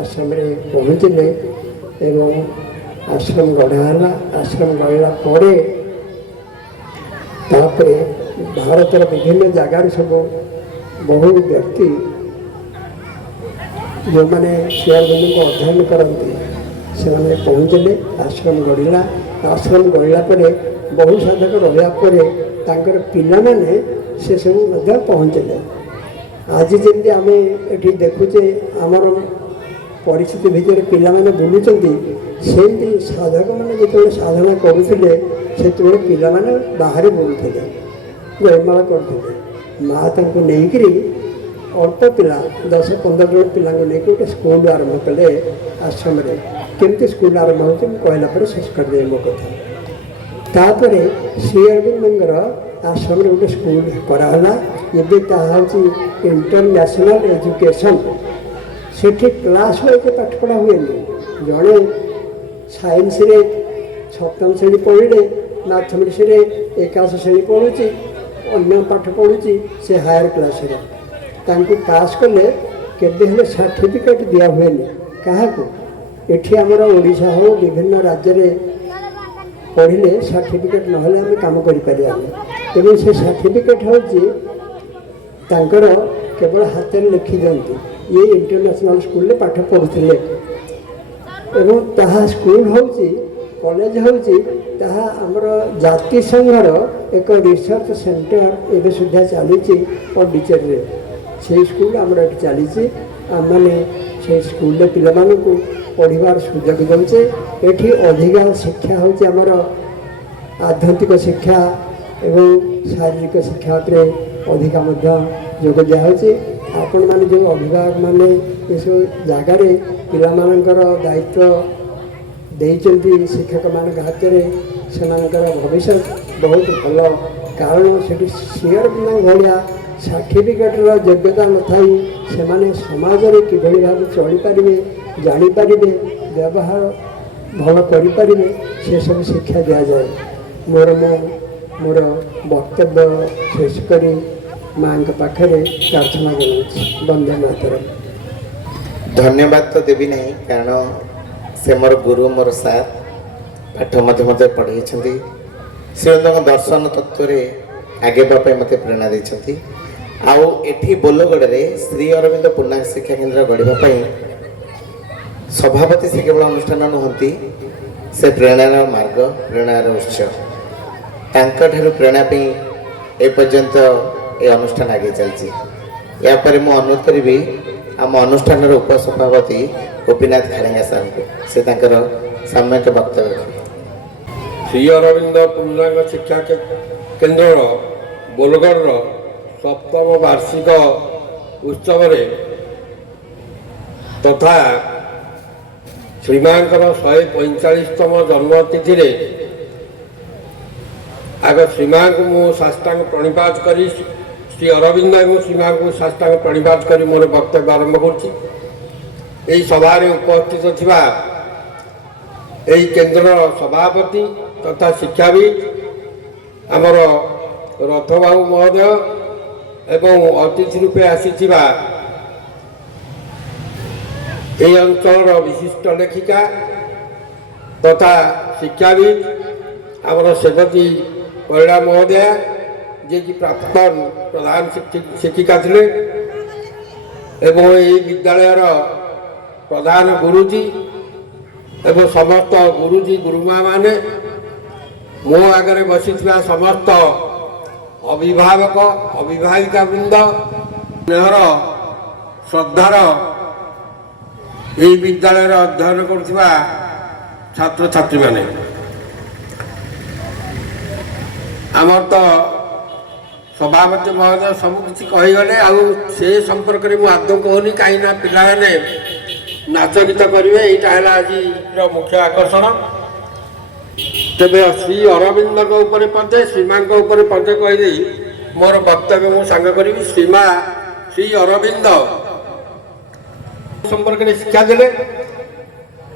ଆଶ୍ରମରେ ପହଞ୍ଚିଲେ ଏବଂ ଆଶ୍ରମ ଗଢ଼ା ହେଲା। ଆଶ୍ରମ ଗଢ଼ିଲା ପରେ ତାପରେ ଭାରତର ବିଭିନ୍ନ ଜାଗାରୁ ସବୁ ବହୁ ବ୍ୟକ୍ତି ଯେଉଁମାନେ ଶ୍ରୀ ଅରବିନ୍ଦଙ୍କୁ ଅଧ୍ୟୟନ କରନ୍ତି ସେମାନେ ପହଞ୍ଚିଲେ। ଆଶ୍ରମ ଗଢ଼ିଲା। ଆଶ୍ରମ ଗଢ଼ିଲା ପରେ ବହୁ ସାଧକ ରହିବା ପରେ ତାଙ୍କର ପିଲାମାନେ ସେସବୁ ମଧ୍ୟ ପହଞ୍ଚିଲେ। ଆଜି ଯେମିତି ଆମେ ଏଠି ଦେଖୁଛେ ଆମର ପରିସ୍ଥିତି ଭିତରେ ପିଲାମାନେ ବୁଲୁଛନ୍ତି, ସେମିତି ସାଧକମାନେ ଯେତେବେଳେ ସାଧନା କରୁଥିଲେ ସେତେବେଳେ ପିଲାମାନେ ବାହାରେ ବୁଲୁଥିଲେ, ଗୋଳମାଳ କରୁଥିଲେ। ମା ତାଙ୍କୁ ନେଇକରି ଅଳ୍ପ ପିଲା 10-15 ଜଣ ପିଲାଙ୍କୁ ନେଇକି ଗୋଟେ ସ୍କୁଲ ଆରମ୍ଭ କଲେ ଆଶ୍ରମରେ। କେମିତି ସ୍କୁଲ ଆରମ୍ଭ ହେଉଛି ମୁଁ କହିଲା ପରେ ଶେଷ କରିଦେବି ମୋ କଥା। ତାପରେ ଶ୍ରୀ ଅରବିନ୍ଦଙ୍କର ଆଶ୍ରମରେ ଗୋଟେ ସ୍କୁଲ କରାହେଲା। ଏବେ ତାହା ହେଉଛି ଇଣ୍ଟରନ୍ୟାସନାଲ ଏଜୁକେସନ୍। ସେଠି କ୍ଲାସ୍ ୱାଇଜ୍ ପାଠପଢ଼ା ହୁଏନି। ଜଣେ ସାଇନ୍ସରେ 7ମ ଶ୍ରେଣୀ ପଢ଼ିଲେ, ମ୍ୟାଥମେଟିକ୍ସରେ 81 ଶ୍ରେଣୀ ପଢ଼ୁଛି, ଅନ୍ୟ ପାଠ ପଢ଼ୁଛି ସେ ହାୟର କ୍ଲାସ୍ରେ। ତାଙ୍କୁ ପାସ୍ କଲେ କେବେ ହେଲେ ସାର୍ଟିଫିକେଟ୍ ଦିଆ ହୁଏନି କାହାକୁ। ଏଠି ଆମର ଓଡ଼ିଶା ହେଉ ବିଭିନ୍ନ ରାଜ୍ୟରେ ପଢ଼ିଲେ ସାର୍ଟିଫିକେଟ୍ ନହେଲେ ଆମେ କାମ କରିପାରିବାନି। ଏବଂ ସେ ସାର୍ଟିଫିକେଟ୍ ହେଉଛି ତାଙ୍କର କେବଳ ହାତରେ ଲେଖିଦିଅନ୍ତି ଇଏ ଇଣ୍ଟରନ୍ୟାସନାଲ ସ୍କୁଲରେ ପାଠ ପଢ଼ୁଥିଲେ। ଏବଂ ତାହା ସ୍କୁଲ ହେଉଛି, କଲେଜ ହେଉଛି, ତାହା ଆମର ଜାତିସଂଘର ଏକ ରିସର୍ଚ୍ଚ ସେଣ୍ଟର ଏବେ ସୁଦ୍ଧା ଚାଲିଛି ପଣ୍ଡିଚେରୀରେ। ସେଇ ସ୍କୁଲ ଆମର ଏଠି ଚାଲିଛି। ଆମମାନେ ସେଇ ସ୍କୁଲରେ ପିଲାମାନଙ୍କୁ ପଢ଼ିବାର ସୁଯୋଗ ଦେଉଛେ। ଏଠି ଅଧିକା ଶିକ୍ଷା ହେଉଛି ଆମର ଆଧ୍ୟାତ୍ମିକ ଶିକ୍ଷା ଏବଂ ଶାରୀରିକ ଶିକ୍ଷା ଉପରେ ଅଧିକା ମଧ୍ୟ ଯୋଗ ଦିଆହେଉଛି। ଆପଣମାନେ ଯେଉଁ ଅଭିଭାବକମାନେ ଏସବୁ ଜାଗାରେ ପିଲାମାନଙ୍କର ଦାୟିତ୍ୱ ଦେଇଛନ୍ତି ଶିକ୍ଷକମାନଙ୍କ ହାତରେ, ସେମାନଙ୍କର ଭବିଷ୍ୟତ ବହୁତ ଭଲ। କାରଣ ସେଠି ଶ୍ରୀ ଅରବିନ୍ଦଙ୍କ ଭଳିଆ ସାର୍ଟିଫିକେଟ୍ର ଯୋଗ୍ୟତା ନଥାଇ ସେମାନେ ସମାଜରେ କିଭଳି ଭାବେ ଚଳିପାରିବେ, ଜାଣିପାରିବେ, ବ୍ୟବହାର ଭଲ କରିପାରିବେ, ସେସବୁ ଶିକ୍ଷା ଦିଆଯାଏ। ମୋର ବକ୍ତବ୍ୟ ଶେଷ କରି ମାଆଙ୍କ ପାଖରେ ପ୍ରାର୍ଥନା ଜଣାଉଛି। ବନ୍ଦେ ମାତରମ୍। ଧନ୍ୟବାଦ ତ ଦେବି ନାହିଁ, କାରଣ ସେ ମୋର ଗୁରୁ, ମୋର ସାର୍, ପାଠ ମଧ୍ୟ ମୋତେ ପଢ଼େଇଛନ୍ତି। ଶ୍ରୀଅରବିନ୍ଦଙ୍କ ଦର୍ଶନ ତତ୍ତ୍ୱରେ ଆଗେଇବା ପାଇଁ ମୋତେ ପ୍ରେରଣା ଦେଇଛନ୍ତି। ଆଉ ଏଠି ବୋଲଗଡ଼ରେ ଶ୍ରୀ ଅରବିନ୍ଦ ପୂର୍ଣ୍ଣାଙ୍ଗ ଶିକ୍ଷା କେନ୍ଦ୍ର ଗଢ଼ିବା ପାଇଁ ସଭାପତି ସେ କେବଳ ଅନୁଷ୍ଠାନ ନୁହନ୍ତି, ସେ ପ୍ରେରଣାର ମାର୍ଗ, ପ୍ରେରଣାର ଉତ୍ସ। ତାଙ୍କଠାରୁ ପ୍ରେରଣା ପାଇଁ ଏପର୍ଯ୍ୟନ୍ତ ଏ ଅନୁଷ୍ଠାନ ଆଗେଇ ଚାଲିଛି। ଏହାପରେ ମୁଁ ଅନୁରୋଧ କରିବି आम अनुष्ठान उपसभापति गोपीनाथ खाड़िया साहब को से सामयिक वक्तव्य रखिए। श्री अरविंद पूर्णांग शिक्षा केन्द्र बोलगढ़ सप्तम वार्षिक उत्सव तथा श्रीमांकर 145तम जन्मतिथि आग श्रीमां को मु साष्टांग प्रणिपात करी श्री अरविंद एवं श्रीमां को साष्टांग प्रणिपात करी मोर वक्तव्य आरंभ करुच्ची। सभार उपस्थित थिबा एही केन्द्र सभापति तथा शिक्षाविद आमर रथबाबू महोदय एवं अतिथि रूपे आसीथिबा এই অঞ্চলর বিশিষ্ট লেখিকা তথা শিক্ষাবিদ আমার সেবতী ପରିଡ଼ା ମହୋଦୟା ଯିଏକି ପ୍ରାକ୍ତନ ପ୍ରଧାନ ଶିକ୍ଷିକା ଥିଲେ ଏବଂ ଏହି ବିଦ୍ୟାଳୟର ପ୍ରଧାନ ଗୁରୁଜୀ ଏବଂ ସମସ୍ତ ଗୁରୁଜୀ ଗୁରୁମା ମାନେ ମୋ ଆଗରେ ବସିଥିବା ସମସ୍ତ ଅଭିଭାବକ ଅଭିଭାବିକା ବୃନ୍ଦ ସ୍ନେହର ଶ୍ରଦ୍ଧାର ଏହି ବିଦ୍ୟାଳୟରେ ଅଧ୍ୟୟନ କରୁଥିବା ଛାତ୍ରଛାତ୍ରୀମାନେ ଆମର ତ ସଭାପତି ମହୋଦୟ ସବୁକିଛି କହିଗଲେ ଆଉ ସେ ସମ୍ପର୍କରେ ମୁଁ ଆଦୌ କହୁନି କାହିଁକିନା ପିଲାମାନେ ନାଚ ଗୀତ କରିବେ ଏଇଟା ହେଲା ଆଜିର ମୁଖ୍ୟ ଆକର୍ଷଣ। ତେବେ ଶ୍ରୀ ଅରବିନ୍ଦଙ୍କ ଉପରେ ପଦେ ଶ୍ରୀମାଙ୍କ ଉପରେ ପଦେ କହିଦେଇ ମୋର ବକ୍ତବ୍ୟ ମୁଁ ସାଙ୍ଗ କରିବି। ଶ୍ରୀ ଅରବିନ୍ଦ ସମ୍ପର୍କରେ ଶିକ୍ଷା ଦେଲେ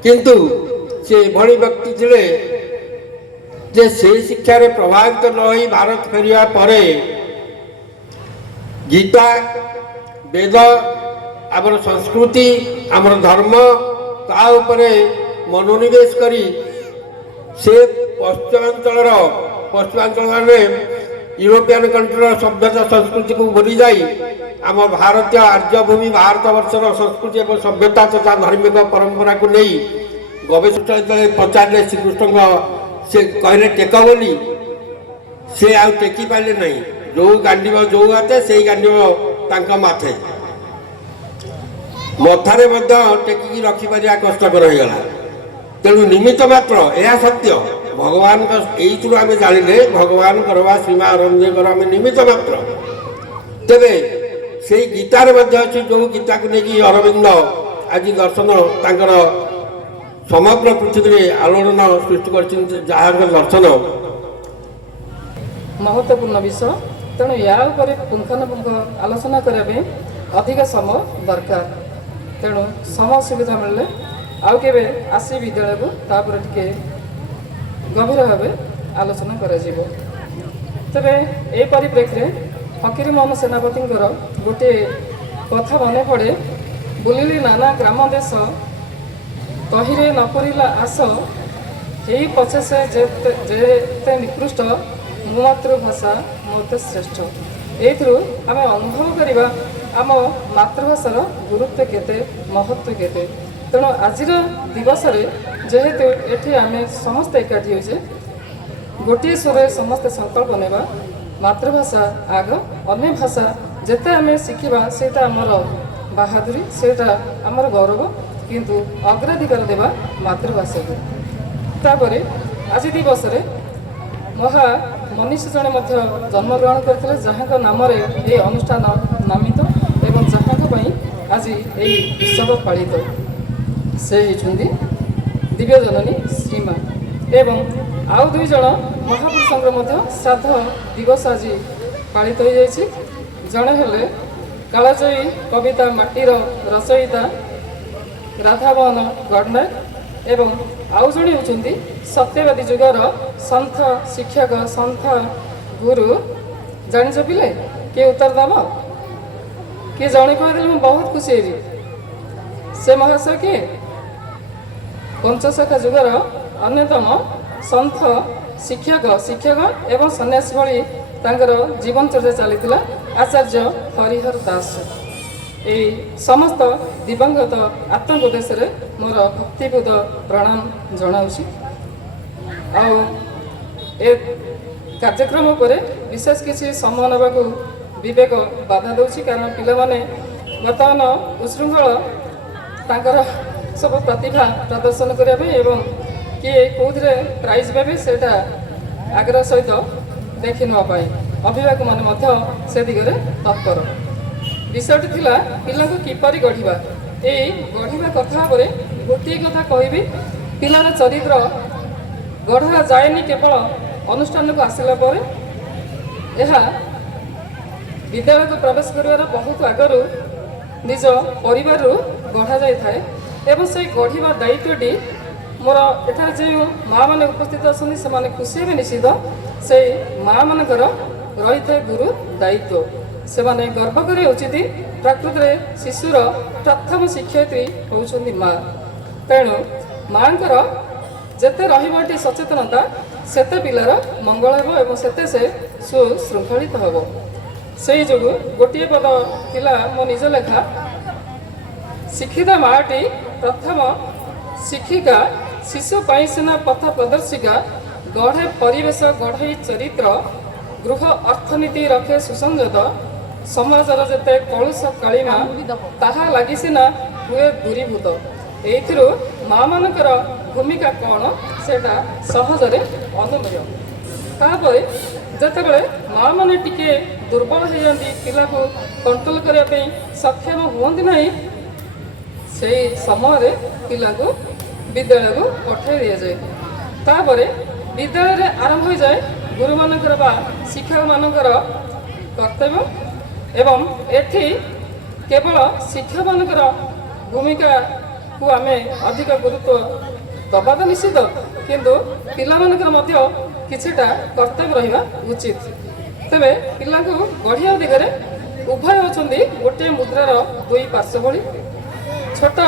କିନ୍ତୁ ସେ ଏଭଳି ବ୍ୟକ୍ତି ଥିଲେ ଯେ ସେହି ଶିକ୍ଷାରେ ପ୍ରଭାବିତ ନ ହୋଇ ଭାରତ ଫେରିବା ପରେ ଗୀତା ବେଦ ଆମର ସଂସ୍କୃତି ଆମର ଧର୍ମ ତା ଉପରେ ମନୋନିବେଶ କରି ସେ ପଶ୍ଚିମାଞ୍ଚଳରେ ୟୁରୋପିଆନ କଣ୍ଟ୍ରିର ସଭ୍ୟତା ସଂସ୍କୃତିକୁ ଭୁଲି ଯାଇ ଆମ ଭାରତୀୟ ଆର୍ଯ୍ୟଭୂମି ଭାରତବର୍ଷର ସଂସ୍କୃତି ଏବଂ ସଭ୍ୟତା ତଥା ଧାର୍ମିକ ପରମ୍ପରାକୁ ନେଇ ଗବେଷଣା ଯେତେବେଳେ ପଚାରିଲେ ଶ୍ରୀକୃଷ୍ଣଙ୍କ ସେ କହିଲେ ଟେକ ବୋଲି ସେ ଆଉ ଟେକି ପାରିଲେ ନାହିଁ। ଯେଉଁ ଗାଣ୍ଡିବ ଯେଉଁ ହାତେ ସେଇ ଗାଣ୍ଡିବ ତାଙ୍କ ମାଥେ ମଥାରେ ମଧ୍ୟ ଟେକିକି ରଖିପାରିବା କଷ୍ଟକର ହୋଇଗଲା। ତେଣୁ ନିମିତ୍ତ ମାତ୍ର ଏହା ସତ୍ୟ ଭଗବାନଙ୍କ ଏଇଥିରୁ ଆମେ ଜାଣିଲେ ଭଗବାନଙ୍କର ବା ଶ୍ରୀମା ଅରବିନ୍ଦଙ୍କର ଆମେ ନିମିତ୍ତ ମାତ୍ର। ତେବେ ସେଇ ଗୀତାରେ ମଧ୍ୟ ଅଛି ଯେଉଁ ଗୀତାକୁ ନେଇକି ଅରବିନ୍ଦ ଆଜି ଦର୍ଶନ ତାଙ୍କର ସମଗ୍ର ପୃଥିବୀରେ ଆଲୋଡ଼ନ ସୃଷ୍ଟି କରିଛନ୍ତି ଯାହାର ଦର୍ଶନ महत्वपूर्ण विषय। तेणु या उपरे पुंखानुपुंख आलोचना करने अधिक समय दरकार। तेणु समय सुविधा मिलले आउ केबे आसी विद्यालय को तापर टिके गभीर भाव आलोचना करा जिवो। तबे ए परिप्रेक्षी फकीर मोहन सेनापति गोटे कथा मन पड़े बुलिली नाना ग्राम देश कहिरे न पुरिला आस यही पछे से जेते निकृष्ट मो मातृभाषा मत श्रेष्ठ। एथु आम अनुभव करवा आम मातृभाषार गुरुत्व केते महत्व केते। तेणु आज दिवस जेहेतु एठी आम समस्त एकाठी होचे गोटे स्वर समस्ते संकल्प नेबा मातृभाषा आग अन्य भाषा जेते आम शिखा सेटा आमर बाहादुरी सेटा आमर गौरव किंतु अग्राधिकार देवा मातृभाषा को। तापरे आज दिवस महा मनीषी जड़े जन्मग्रहण करते जहाँ नाम ये अनुष्ठान नामित एवं जहाँ आज यही उत्सव पालित से होती दिव्यजननी श्रीमा एवं आउ दुई जन महापुरुषों श्राद्ध दिवस आज पालित हो जाए। जड़े हेले कालजयी कविता माटीर रचयिता राधामोहन गणनायक एवं आउ जड़े होती सत्यवादी जुगर सन्थ शिक्षक सन्थ गुरु जानिच पिले किए उत्तर दब किए जड़े कहदे मुझे बहुत खुशी हेबी से महाशय किए पंचशखा जुगर अन्यतम सन्थ शिक्षक एवं सन्यासी भली तांकर जीवन चर्चा चली आचार्य हरिहर दास। यही समस्त दिवंगत आत्मा उद्देश्य मोर भक्तिपूत प्रणाम जनाऊँगी। ए कार्यक्रम पर विशेष किसी समय नवा विवेक बाधा दूसरी कारण पिला माने ବର୍ତ୍ତମାନ ଉଶୃଙ୍ଖଳ ତାଙ୍କର ସବୁ ପ୍ରତିଭା ପ୍ରଦର୍ଶନ କରିବା ପାଇଁ ଏବଂ କିଏ କେଉଁଥିରେ ପ୍ରାଇଜ୍ ପାଇବେ ସେଇଟା ଆଗ୍ରହ ସହିତ ଦେଖି ନେବା ପାଇଁ ଅଭିଭାବକମାନେ ମଧ୍ୟ ସେ ଦିଗରେ ତତ୍ପର। ବିଷୟଟି ଥିଲା ପିଲାଙ୍କୁ କିପରି ଗଢ଼ିବା। ଏଇ ଗଢ଼ିବା କଥା ଉପରେ ଗୋଟିଏ କଥା କହିବି, ପିଲାର ଚରିତ୍ର ଗଢ଼ା ଯାଏନି କେବଳ ଅନୁଷ୍ଠାନକୁ ଆସିଲା ପରେ, ଏହା ବିଦ୍ୟାଳୟକୁ ପ୍ରବେଶ କରିବାର ବହୁତ ଆଗରୁ ନିଜ ପରିବାରରୁ ଗଢ଼ା ଯାଇଥାଏ ଏବଂ ସେଇ ଗଢ଼ିବା ଦାୟିତ୍ୱଟି ମୋର ଏଠାରେ ଯେଉଁ ମାଆମାନେ ଉପସ୍ଥିତ ଅଛନ୍ତି ସେମାନେ ଖୁସି ହେବେ ନିଶ୍ଚିତ। ସେଇ ମାଆମାନଙ୍କର ରହିଥାଏ ଗୁରୁ ଦାୟିତ୍ୱ। ସେମାନେ ଗର୍ବ କରିବା ଉଚିତ। ପ୍ରକୃତରେ ଶିଶୁର ପ୍ରଥମ ଶିକ୍ଷୟିତ୍ରୀ ହେଉଛନ୍ତି ମା। ତେଣୁ ମାଆଙ୍କର ଯେତେ ରହିବ ଏଠି ସଚେତନତା ସେତେ ପିଲାର ମଙ୍ଗଳ ହେବ ଏବଂ ସେତେ ସେ ସୁଶୃଙ୍ଖଳିତ ହେବ। ସେଇ ଯୋଗୁଁ ଗୋଟିଏ ପଦ ଥିଲା ମୋ ନିଜ ଲେଖା, ଶିକ୍ଷିତ ମାଆଟି ପ୍ରଥମ ଶିକ୍ଷିକା, ଶିଶୁ ପାଇଁ ସିନା ପଥ ପ୍ରଦର୍ଶିକା, ଗଢ଼େ ପରିବେଶ ଗଢ଼େଇ ଚରିତ୍ର, ଗୃହ ଅର୍ଥନୀତି ରଖେ ସୁସଂଯତ, ସମାଜର ଯେତେ କଳୁଷ କାଳିମା ତାହା ଲାଗି ସିନା ହୁଏ ଦୂରୀଭୂତ। ଏଇଥିରୁ ମାଆମାନଙ୍କର ଭୂମିକା କ'ଣ ସେଇଟା ସହଜରେ ଅନୁମେୟ। ତାପରେ ଯେତେବେଳେ ମାଆମାନେ ଟିକେ ଦୁର୍ବଳ ହୋଇଯାନ୍ତି, ପିଲାକୁ କଣ୍ଟ୍ରୋଲ କରିବା ପାଇଁ ସକ୍ଷମ ହୁଅନ୍ତି ନାହିଁ, ସେଇ ସମୟରେ ପିଲାଙ୍କୁ ବିଦ୍ୟାଳୟକୁ ପଠାଇ ଦିଆଯାଏ। ତାପରେ ବିଦ୍ୟାଳୟରେ ଆରମ୍ଭ ହୋଇଯାଏ ଗୁରୁମାନଙ୍କର ବା ଶିକ୍ଷକମାନଙ୍କର କର୍ତ୍ତବ୍ୟ ଏବଂ ଏଠି କେବଳ ଶିକ୍ଷକମାନଙ୍କର ଭୂମିକାକୁ ଆମେ ଅଧିକ ଗୁରୁତ୍ୱ ଦେବା ତ ନିଶ୍ଚିତ, କିନ୍ତୁ ପିଲାମାନଙ୍କର ମଧ୍ୟ କିଛିଟା କର୍ତ୍ତବ୍ୟ ରହିବା ଉଚିତ। ତେବେ ପିଲାଙ୍କୁ ଗଢ଼ିବା ଦିଗରେ ଉଭୟ ହେଉଛନ୍ତି ଗୋଟିଏ ମୁଦ୍ରାର ଦୁଇ ପାର୍ଶ୍ୱ ଭଳି। ଛୋଟ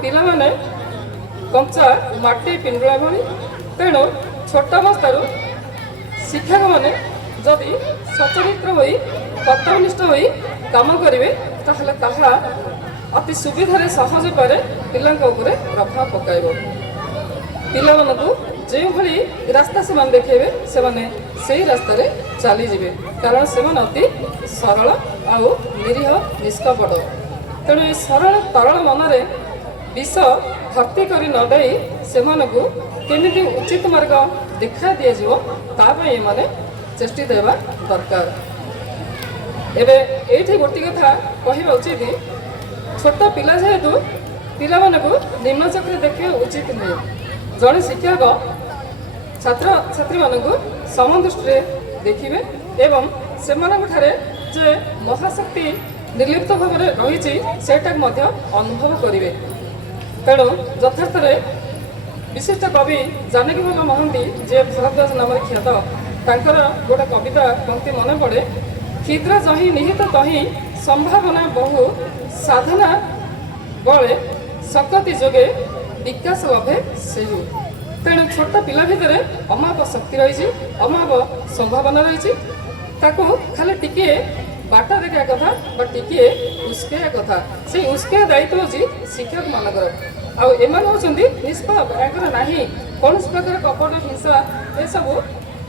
ପିଲାମାନେ କଞ୍ଚା ମାଟି ପିଣ୍ଡୁଳା ଭଳି। ତେଣୁ ଛୋଟ ଅବସ୍ଥାରୁ ଶିକ୍ଷକମାନେ ଯଦି ସଚରିତ୍ର ହୋଇ କର୍ତ୍ତବ୍ୟନିଷ୍ଠ ହୋଇ କାମ କରିବେ ତାହେଲେ ତାହା ଅତି ସୁବିଧାରେ ସହଜ ପରେ ପିଲାଙ୍କ ଉପରେ ପ୍ରଭାବ ପକାଇବ। ପିଲାମାନଙ୍କୁ ଯେଉଁଭଳି ରାସ୍ତା ସେମାନେ ଦେଖାଇବେ ସେମାନେ ସେହି ରାସ୍ତାରେ ଚାଲିଯିବେ, କାରଣ ସେମାନେ ଅତି ସରଳ ଆଉ ନିରୀହ ନିଷ୍କପଟ। ତେଣୁ ଏ ସରଳ ତରଳ ମନରେ ବିଷ ଭର୍ତ୍ତି କରି ନ ଦେଇ ସେମାନଙ୍କୁ କେମିତି ଉଚିତ ମାର୍ଗ ଦେଖା ଦିଆଯିବ ତା ପାଇଁ ଏମାନେ ଚେଷ୍ଟିତ ହେବା ଦରକାର। ଏବେ ଏଇଠି ଗୋଟିଏ କଥା କହିବା ଉଚିତ, ଛୋଟ ପିଲା ଯେହେତୁ ପିଲାମାନଙ୍କୁ ନିମ୍ନ ଚକ୍ଷୁରେ ଦେଖିବା ଉଚିତ ନୁହେଁ। ଜଣେ ଶିକ୍ଷକ ଛାତ୍ରଛାତ୍ରୀମାନଙ୍କୁ ସମ ଦୃଷ୍ଟିରେ ଦେଖିବେ ଏବଂ ସେମାନଙ୍କଠାରେ ଯେ ମହାଶକ୍ତି ନିର୍ଲିପ୍ତ ଭାବରେ ରହିଛି ସେଇଟାକୁ ମଧ୍ୟ ଅନୁଭବ କରିବେ। ତେଣୁ ଯଥାର୍ଥରେ ବିଶିଷ୍ଟ କବି ଜାନକୀବଲ୍ଲଭ ମହାନ୍ତି ଯିଏ ଭରଦ୍ୱାଜ ନାମରେ ଖ୍ୟାତ, ତାଙ୍କର ଗୋଟେ କବିତା ପଂକ୍ତି ମନେ ପଡ଼େ, କ୍ଷୁଦ୍ର ଯହିଁ ନିହିତ ତହିଁ ସମ୍ଭାବନା ବହୁ, ସାଧନା ବଳେ ଶକତି ଯୋଗେ ବିକାଶ ଲଭେ ସେହି। ତେଣୁ ଛୋଟ ପିଲା ଭିତରେ ଅମାପ ଶକ୍ତି ରହିଛି, ଅମାପ ସମ୍ଭାବନା ରହିଛି। ତାକୁ ଖାଲି ଟିକିଏ ବାଟ ଦେଖାଇବା କଥା ବା ଟିକିଏ ଉସ୍କେଇବା କଥା। ସେଇ ଉସ୍କେଇବା ଦାୟିତ୍ୱ ହେଉଛି ଶିକ୍ଷକମାନଙ୍କର। ଆଉ ଏମାନେ ହେଉଛନ୍ତି ନିଷ୍ପାପ, ଏହାଙ୍କର ନାହିଁ କୌଣସି ପ୍ରକାର କପଟ ହିଂସା ଏସବୁ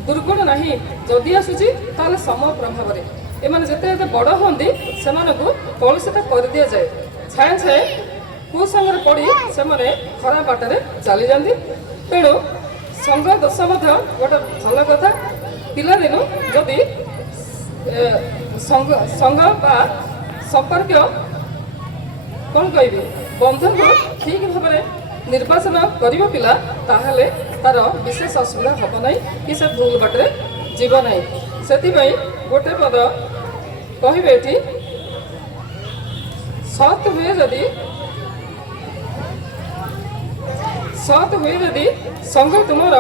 ଦୁର୍ଗୁଣ ନାହିଁ। ଯଦି ଆସୁଛି ତାହେଲେ ସମ ପ୍ରଭାବରେ। ଏମାନେ ଯେତେ ଯେତେ ବଡ଼ ହୁଅନ୍ତି ସେମାନଙ୍କୁ କଳୁଷିତ କରିଦିଆଯାଏ। ଛାଏ ଛାଏ କୁସଙ୍ଗରେ ପଡ଼ି ସେମାନେ ଖରାପ ବାଟରେ ଚାଲିଯାଆନ୍ତି। ତେଣୁ ସଙ୍ଗ ଦୋଷ ମଧ୍ୟ ଗୋଟେ ଭଲ କଥା। ପିଲାଦିନୁ ଯଦି ସଙ୍ଗ ବା ସମ୍ପର୍କୀୟ କ'ଣ କହିବି ବନ୍ଧୁଙ୍କୁ ଠିକ୍ ଭାବରେ ନିର୍ବାଚନ କରିବ ପିଲା, ତାହେଲେ ତାର ବିଶେଷ ଅସୁବିଧା ହେବ ନାହିଁ କି ସେ ଭୁଲ ବାଟରେ ଯିବ ନାହିଁ। ସେଥିପାଇଁ ଗୋଟେ ପଦ କହିବେ ଏଠି, ସତ୍ ହୁଏ ଯଦି ସଙ୍ଗ ତୁମର,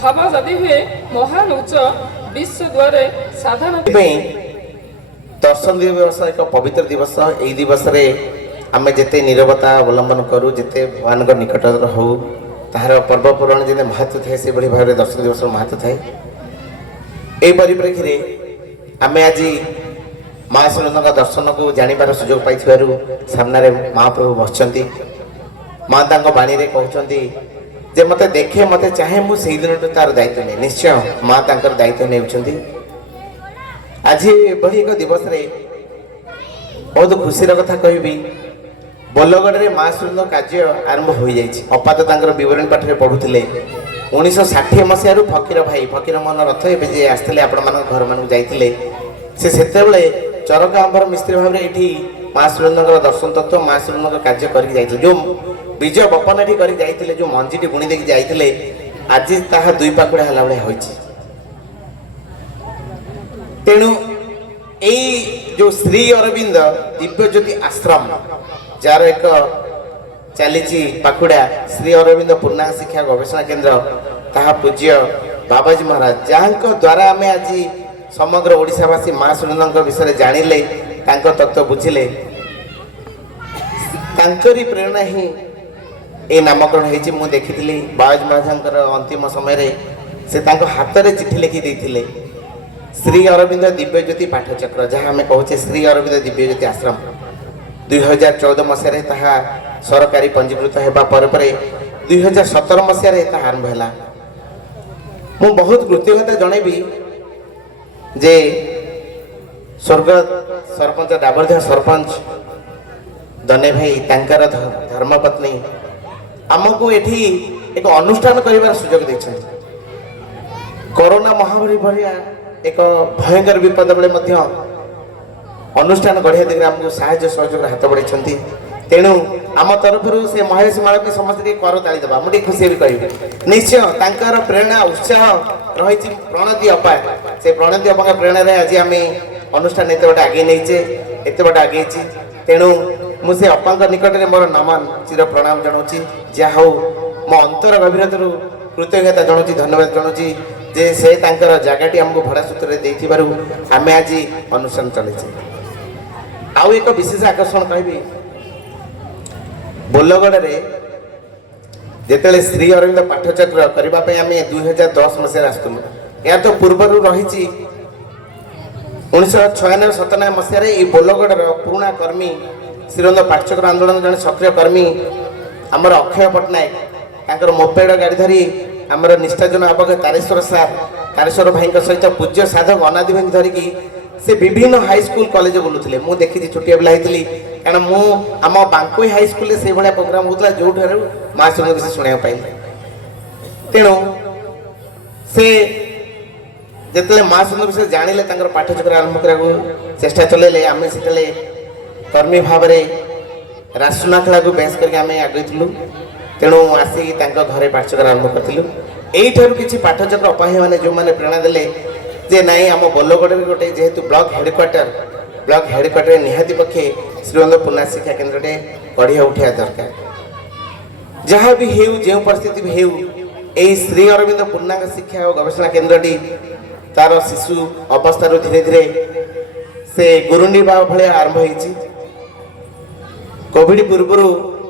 ଭାବ ଯଦି ହୁଏ ମହାନ ଉଚ୍ଚ, ବିଶ୍ୱ ଦ୍ୱାରେ ସାଧାରଣ। ଦର୍ଶନ ଦିବସ ଏକ ପବିତ୍ର ଦିବସ। ଏହି ଦିବସରେ ଆମେ ଯେତେ ନିରବତା ଅବଲମ୍ବନ କରୁ, ଯେତେ ଭଗବାନଙ୍କ ନିକଟର ହଉ, ତାହାର ପର୍ବପର୍ବାଣି ଯେତେ ମହତ୍ଵ ଥାଏ ସେଭଳି ଭାବରେ ଦର୍ଶନ ଦିବସର ମହତ୍ଵ ଥାଏ। ଏହି ପରିପ୍ରେକ୍ଷୀରେ ଆମେ ଆଜି ମା ସୁନନ୍ଦଙ୍କ ଦର୍ଶନକୁ ଜାଣିବାର ସୁଯୋଗ ପାଇଥିବାରୁ ସାମ୍ନାରେ ମହାପ୍ରଭୁ ବସିଛନ୍ତି। ମା ତାଙ୍କ ବାଣୀରେ କହୁଛନ୍ତି ଯେ ମୋତେ ଦେଖେ, ମୋତେ ଚାହେଁ, ମୁଁ ସେଇ ଦିନଠୁ ତାର ଦାୟିତ୍ୱ ନିଏ। ନିଶ୍ଚୟ ମା ତାଙ୍କର ଦାୟିତ୍ୱ ନେଉଛନ୍ତି। ଆଜି ଏଭଳି ଏକ ଦିବସରେ बहुत खुशीर कथा कहबी बोलगढ़ माँ सुरेन्द्र कार्य आरंभ हो जाइए। अपा तो तांकर विवरणी पाठरे पढ़ुले 1960 मसीह फकीर भाई फकीर मोहन रथ एवं जे आसते आपण मान घर मानक जाते से चरका अंबर मिस्त्री भाव में ये माँ सुरेन्द्र दर्शन तत्व माँ सुरेन्द्र कार्य करके जो बीज बपन ये करते जो मंजीटी बुणी देकी जाते आज ताहा दुई पाकुड़ा है भाई होती। तेणु यही जो श्री अरविंद दिव्य ज्योति आश्रम जार एक चली पाकुड़ा श्री अरविंद पूर्णांग शिक्षा गवेषणा केन्द्र ताहा पूज्य बाबाजी महाराज जहाँ द्वारा आम आज समग्र ओडिशावासी माँ सुरेन्द्र विषय जानिले तत्व बुझिले तांकरी प्रेरणा ही ये नामकरण होती। मुझे देखी बाबाजी महाराज अंतिम समय से हाथ में चिठी लिखि देते श्री अरविंद दिव्य ज्योति पाठचक्र जहाँ आम कहचे श्री अरविंद दिव्य ज्योति आश्रम 2014 मसीह ताहा सरकारी पंजीकृत होगा पर 2017 मसीह आरंभ है। मु बहुत कृतज्ञता जनइबी जे स्वर्गत सरपंच डाबरधिया सरपंच दने भाई तांकर धर्मपत्नी आमको एठी एक अनुष्ठान करिवार सुजोग देछन। कोरोना महामारी भलिया एक भयंकर विपद बेले मध्य अनुष्ठान गढ़िया दिगरे आमको साहाय्य सहयोग हाथ बढ़ाई। तेणु आम तरफ से महेश मालकी समस्त कर ताली देवा मुझे खुशी भी कह निश्चय तांकर प्रेरणा उत्साह रही प्रणति अपा से प्रणति अपा प्रेरणा आज आम अनुष्ठान एत बटे आगे नहींचे एत बटे आगे। तेणु मुझे अपा निकट में मोर नमन चिर प्रणाम जनाऊँगी जहाँ हूँ मो अंतर गभीरतर कृतज्ञता जनाऊँगी धन्यवाद जनाऊँगी जे से तांकर जगहटी आमको भड़ा सूत्र देथिबारु आमे आज अनुष्ठान चलेছে। आउ एक विशेष आकर्षण कहबी बोलगढ़ जिते श्री अरविंद पाठचक्र करने आम 2010 मसीह आसलु या तो पूर्वर रही 1996-97 मसीह बोलगढ़ पुराणा कर्मी श्री अरविंद पाठचक्र आंदोलन जन सक्रिय कर्मी आमर अक्षय पट्टनायक मोपेड गाड़ी धरी आमर निष्ठाजन आबक तारेश्वर सार तारेश्वर भाई सहित पूज्य साधक अनादि भाई धरिकी से विभिन्न हाई स्कूल कॉलेज बुलूले मुझे देखी छोटिया पिला होती कारण मु आम बांकोई हाई स्कूल से भाया प्रोग्राम होता जो माँ सुरेन्द्र विषय शुणा पाइल। तेणु से जिते माँ सुरेन्द्र विषय जानिले पाठचक्र आरंभ करने चेष्टा चलैले आम से कर्मी भाव में रासुनाखेला को बेस करके आम आगेलु। तेणु आसिक घरे पाठचक्र आरंभ करूँ यू कि पाठचक्र अपाही मैंने जो मैंने प्रेरणा देले जे नाई आम बोलगढ़ गोटे जेहेतु ब्लॉक हेडक्वार्टर निहाती पक्षे श्रीअरविंद पूर्णांग शिक्षा केन्द्र गढ़िया उठा दरकार जहाँ भी हो जो परिस्थिति भी हो यही श्री अरविंद पूर्णांग शिक्षा और गवेषणा केन्द्र तार शिशु अवस्था धीरे धीरे से गुरुनिर्वाह भाया आरंभ होती। कोविड पूर्व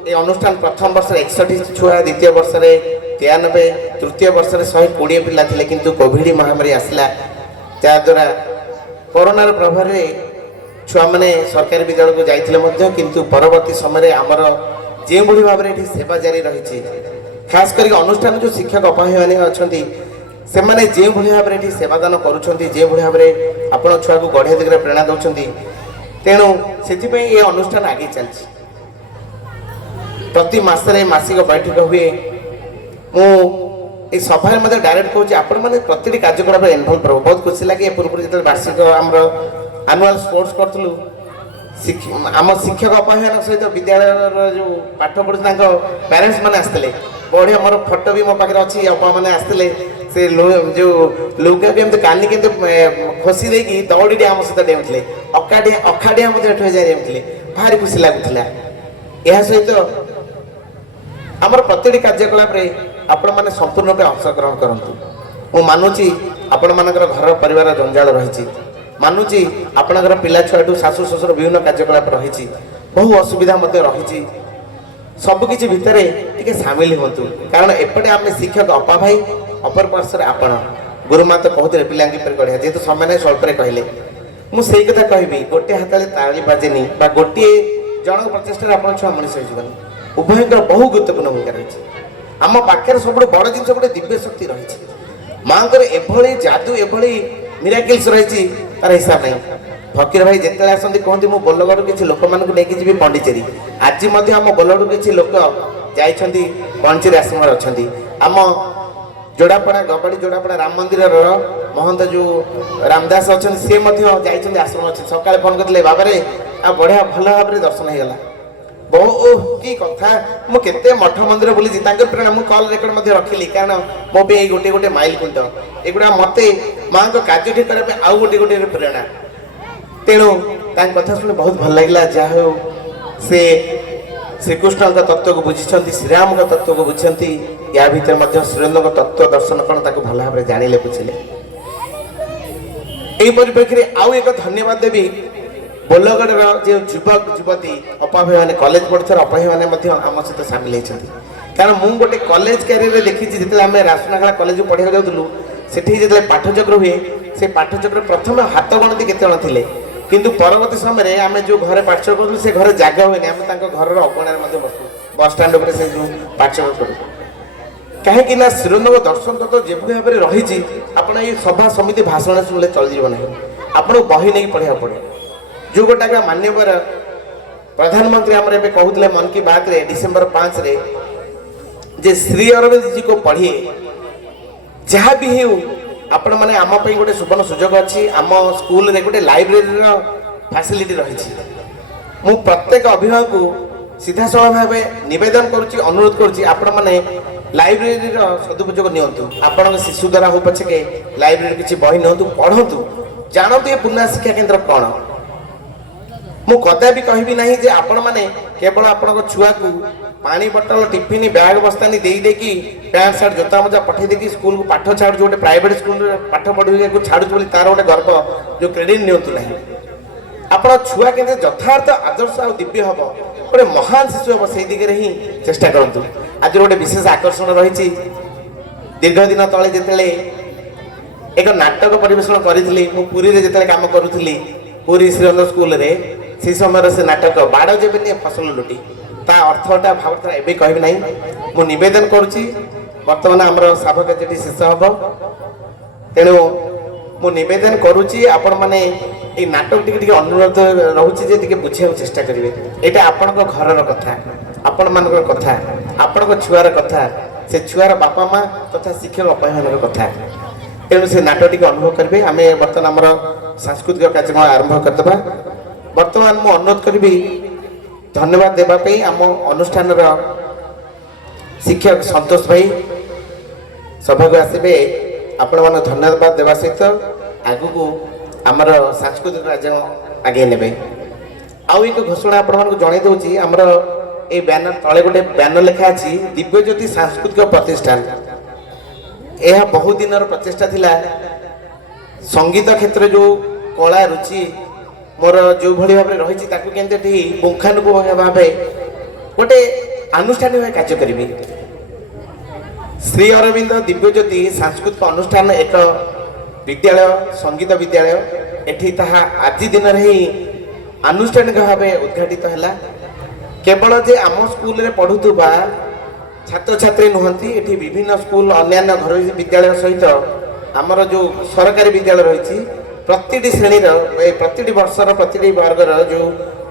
ये अनुष्ठान प्रथम वर्ष 61 छुआ द्वितीय वर्ष 93 तृतीय वर्ष 120 पिला थे किंतु कोविड महामारी आसला जहाद्वारा कोरोनार प्रभाव छुआ मैंने सरकारी विद्यालय को जाते किंतु परवर्ती समय आमर जो भाव में सेवा जारी रही खास कर अनुष्ठान जो शिक्षक अपाही मैंने अच्छा से मैंने जो भाव में सेवादान करुँच भाव में आप छुआ को गढ़िया दिगरे प्रेरणा दौरान तेणु से ये अनुष्ठान आगे चलती प्रति मासरे मासिक बैठक हुए मु सभा में डायरेक्ट कहूँ आपण मैंने प्रति कार्यक्रम में इनवल्व रहो बहुत खुशी लगे पूर्व जो वार्षिक आम आनुआल स्पोर्ट्स करूँ आम शिक्षक अपाही सहित विद्यालय जो पाठ पढ़ुते पेरेन्ट्स मैंने आसते बढ़िया मोर फोटो भी मो पाखे अच्छी अपा मैंने आसते से जो लुगा भी एमती कानी के खोसी देकी दौड़ी आम सहित डेउले अखाड़िया डेउले भारी खुशी लगुला। यह सहित आमर प्रति कार्यकलाप आपण मैंने संपूर्ण रूप अंशग्रहण करूँ मु मानुची आपण मान घर परिवार जंजाल रही मानुची आपणकर पिला छुआ शाशु शशुर विभिन्न कार्यकलाप रही बहु असुविधा रही सबकि भितर टे सामिल हूँ कारण एपटे आम शिक्षक अपा भाई अपर पार्श्वर आपण गुरुमा तो कहते पिला गढ़िया जेहेतु समय स्वल्प कहले मुझे कथा कहबी गोटे हाथ ताली बाजेनी गोटे जन प्रचेषा आप छुआ मनीष होनी उभयंकर बहु गुरुत्वपूर्ण भूमिका रही आम पाखे सब बड़ जिन गोटे दिव्य शक्ति रही माँ एभली जादू एभली मिराकिल्स रही तार हिसाब नहीं ଫକୀର ଭାଇ ଯେତେବେଳେ ଆସନ୍ତି କୁହନ୍ତି ମୁଁ ବୋଲଗଡ଼ରୁ କିଛି ଲୋକମାନଙ୍କୁ ନେଇକି ଯିବି ପଣ୍ଡିଚେରୀ। ଆଜି ମଧ୍ୟ ଆମ ବୋଲଗଡ଼ରୁ କିଛି ଲୋକ ଯାଇଛନ୍ତି ପଣ୍ଡିଚେରୀ ଆଶ୍ରମରେ ଅଛନ୍ତି। ଆମ ଯୋଡ଼ାପଡ଼ା ଗବାଡ଼ି ଯୋଡ଼ାପଡ଼ା ରାମ ମନ୍ଦିରର ମହନ୍ତ ଯେଉଁ ରାମଦାସ ଅଛନ୍ତି ସିଏ ମଧ୍ୟ ଯାଇଛନ୍ତି ଆଶ୍ରମ ଅଛନ୍ତି। ସକାଳେ ଫୋନ୍ କରିଥିଲେ ବାବାରେ ଆଉ ବଢ଼ିଆ ଭଲ ଭାବରେ ଦର୍ଶନ ହେଇଗଲା। ବହୁ କି କଥା, ମୁଁ କେତେ ମଠ ମନ୍ଦିର ବୁଲିଛି ତାଙ୍କର ପ୍ରେରଣା ମୁଁ କଲ୍ ରେକର୍ଡ ମଧ୍ୟ ରଖିଲି, କାରଣ ମୋ ପାଇଁ ଏଇ ଗୋଟେ ଗୋଟେ ମାଇଲ ଖୁଣ୍ଟ ଏଗୁଡ଼ା ମୋତେ ମାଆଙ୍କ କାର୍ଯ୍ୟ ଠିକ୍ କରିବା ପାଇଁ ଆଉ ଗୋଟେ ଗୋଟେ ପ୍ରେରଣା। ତେଣୁ ତାଙ୍କ କଥା ଶୁଣି ବହୁତ ଭଲ ଲାଗିଲା। ଯାହା ହେଉ ସେ ଶ୍ରୀକୃଷ୍ଣଙ୍କ ତତ୍ତ୍ୱକୁ ବୁଝିଛନ୍ତି, ଶ୍ରୀରାମଙ୍କ ତତ୍ତ୍ୱକୁ ବୁଝିଛନ୍ତି, ୟା ଭିତରେ ମଧ୍ୟ ସୁରେନ୍ଦ୍ରଙ୍କ ତତ୍ତ୍ୱ ଦର୍ଶନ କ'ଣ ତାକୁ ଭଲ ଭାବରେ ଜାଣିଲେ ବୁଝିଲେ। ଏହି ପରିପ୍ରେକ୍ଷୀରେ ଆଉ ଏକ ଧନ୍ୟବାଦ ଦେବି ବୋଲଗଡ଼ର ଯେଉଁ ଯୁବକ ଯୁବତୀ ଅପାଭାଇମାନେ କଲେଜ ପଢ଼ୁଥିବା ଅପାଭାଇମାନେ ମଧ୍ୟ ଆମ ସହିତ ସାମିଲ ହେଇଛନ୍ତି। କାରଣ ମୁଁ ଗୋଟେ କଲେଜ କ୍ୟାରିୟରରେ ଦେଖିଛି, ଯେତେବେଳେ ଆମେ ରାସୁନାଖେଳା କଲେଜକୁ ପଢ଼ିବାକୁ ଯାଉଥିଲୁ ସେଠି ଯେତେବେଳେ ପାଠଚକ୍ର ହୁଏ ସେ ପାଠଚକ୍ର ପ୍ରଥମେ ହାତ ଗଣତି କେତେ ଜଣ ଥିଲେ, କିନ୍ତୁ ପରବର୍ତ୍ତୀ ସମୟରେ ଆମେ ଯେଉଁ ଘରେ ପାଠଚକ୍ର କରୁଥିଲୁ ସେ ଘରେ ଜାଗା ହୁଏନି, ଆମେ ତାଙ୍କ ଘରର ଅଗଣାରେ ମଧ୍ୟ ବସୁ, ବସଷ୍ଟାଣ୍ଡ ଉପରେ ସେ ଯେଉଁ ପାଠଚକ୍ର କରୁ। କାହିଁକି ନା ସୁରେନ୍ଦ୍ରଙ୍କ ଦର୍ଶନ ତତ୍ତ୍ୱ ଯେଭଳି ଭାବରେ ରହିଛି ଆପଣ ଏଇ ସଭା ସମିତି ଭାଷଣ ଶୁଣିଲେ ଚଳିଯିବ ନାହିଁ, ଆପଣଙ୍କୁ ବହି ନେଇକି ପଢ଼ିବାକୁ ପଡ଼ିବ। ଯେଉଁ ଗୋଟାକ ମାନ୍ୟବର ପ୍ରଧାନମନ୍ତ୍ରୀ ଆମର ଏବେ କହୁଥିଲେ ମନ୍ କି ବାତ୍ରେ ଡିସେମ୍ବର 5ରେ ଯେ ଶ୍ରୀ ଅରବିନ୍ଦ ଜୀକୁ ପଢ଼ିଏ ଯାହା ବି ହେଉ ଆପଣମାନେ ଆମ ପାଇଁ ଗୋଟେ ସୁବର୍ଣ୍ଣ ସୁଯୋଗ ଅଛି। ଆମ ସ୍କୁଲରେ ଗୋଟେ ଲାଇବ୍ରେରୀର ଫ୍ୟାସିଲିଟି ରହିଛି। ମୁଁ ପ୍ରତ୍ୟେକ ଅଭିଭାବକଙ୍କୁ ସିଧାସଳଖ ଭାବେ ନିବେଦନ କରୁଛି, ଅନୁରୋଧ କରୁଛି ଆପଣମାନେ ଲାଇବ୍ରେରୀର ସଦୁପଯୋଗ ନିଅନ୍ତୁ। ଆପଣଙ୍କ ଶିଶୁ ଦ୍ୱାରା ହଉ ପଛକେ ଲାଇବ୍ରେରୀ କିଛି ବହି ନିଅନ୍ତୁ, ପଢ଼ନ୍ତୁ, ଜାଣନ୍ତୁ ଏ ପୁରୁଣା ଶିକ୍ଷା କେନ୍ଦ୍ର କ'ଣ। ମୁଁ କଦାପି କହିବି ନାହିଁ ଯେ ଆପଣମାନେ କେବଳ ଆପଣଙ୍କ ଛୁଆକୁ ପାଣି ବୋତଲ ଟିଫିନ ବ୍ୟାଗ୍ ବସ୍ତାନି ଦେଇକି ପ୍ୟାଣ୍ଟ ସାର୍ଟ ଜୋତା ମୋଜା ପଠେଇ ଦେଇକି ସ୍କୁଲକୁ ପାଠ ଛାଡ଼ୁଛୁ, ଗୋଟେ ପ୍ରାଇଭେଟ୍ ସ୍କୁଲରେ ପାଠ ପଢ଼ିବାକୁ ଛାଡ଼ୁଛୁ ବୋଲି ତାର ଗୋଟେ ଗର୍ବ ଯେଉଁ କ୍ରେଡ଼ିଟ୍ ନିଅନ୍ତୁ ନାହିଁ। ଆପଣ ଛୁଆ କେମିତି ଯଥାର୍ଥ ଆଦର୍ଶ ଆଉ ଦିବ୍ୟ ହେବ, ଗୋଟେ ମହାନ ଶିଶୁ ହେବ, ସେଇ ଦିଗରେ ହିଁ ଚେଷ୍ଟା କରନ୍ତୁ। ଆଜି ଗୋଟେ ବିଶେଷ ଆକର୍ଷଣ ରହିଛି। ଦୀର୍ଘ ଦିନ ତଳେ ଯେତେବେଳେ ଏକ ନାଟକ ପରିବେଷଣ କରିଥିଲି, ମୁଁ ପୁରୀରେ ଯେତେବେଳେ କାମ କରୁଥିଲି ପୁରୀ ଶ୍ରୀରନ୍ଦ ସ୍କୁଲରେ, সেই সময়ের সে নাটক বাড় যাবে নিয়ে ফসল লুটি তা অর্থটা ভাবটা এবে কহবি না। মু নিবেদন করছি বর্তমান আমার সাবক যেটি শেষ হব, তেণু মু নিবেদন করুছি আপন মানে এই নাটক টিকে অনুরোধ রহুছি যে টিকে বুঝাইବାକୁ চেষ্টা করবে। এটা আপনার ঘরর কথা, আপন মানকর কথা, আপনার ছুয়ার কথা, সে ছুয়ার বাপা মা তথা শিক্ষক অপায়মানক কথা। তেণু সে নাটক টিকে অনুভব করবে। আমি বর্তমান আমার সাংস্কৃতিক কার্যক্রম আরম্ভ করদেবা। বর্তমান মু অনুরোধ করবি ধন্যবাদ দেবা পাই আম অনুষ্ঠানর শিক্ষক সন্তোষ ভাই সভাକୁ আসবে। আপন মানে ধন্যবাদ দেবা সহিত আগুকু আমার সাংস্কৃতিক কার্যক্রম আগে নেবে। আউ এক ঘোষণা আপন মানুষ জনাই দেউছি, আমার এই ব্যানর তলে গোটে ব্যানর লেখা আছে দিব্যজ্যোতি সাংস্কৃতিক প্রতিষ্ঠান। ଏହା বহু দিনর প্রচেষ্টা ଥିଲା সঙ্গীত ক্ষেত্রে যে কলা রুচি মোর যেভাবে ভাবে রয়েছে তাকে কেমতি এটি পুঙ্খানুপুঙ্খ ভাবে গোটে আনুষ্ঠানিক ভাবে কার্য করবি। শ্রী অরবিন্দ দিব্যজ্যোতি সাংস্কৃতিক অনুষ্ঠান এক বিদ্যালয়, সঙ্গীত বিদ্যালয়। এটি তাহা আজি দিনের হি আনুষ্ঠানিক ভাবে উদ্ঘাটিত হলা। কেবল যে আম স্কুলের পড়ুবা ছাত্রছাত্রী নুহতি, এটি বিভিন্ন স্কুল অন্যান্য ঘরোই বিদ্যালয় সহিত আমার যে সরকারি বিদ্যালয় রয়েছে প্রতিটি শ্রেণীর প্রতিটি বর্ষর প্রতিটি বর্গর যে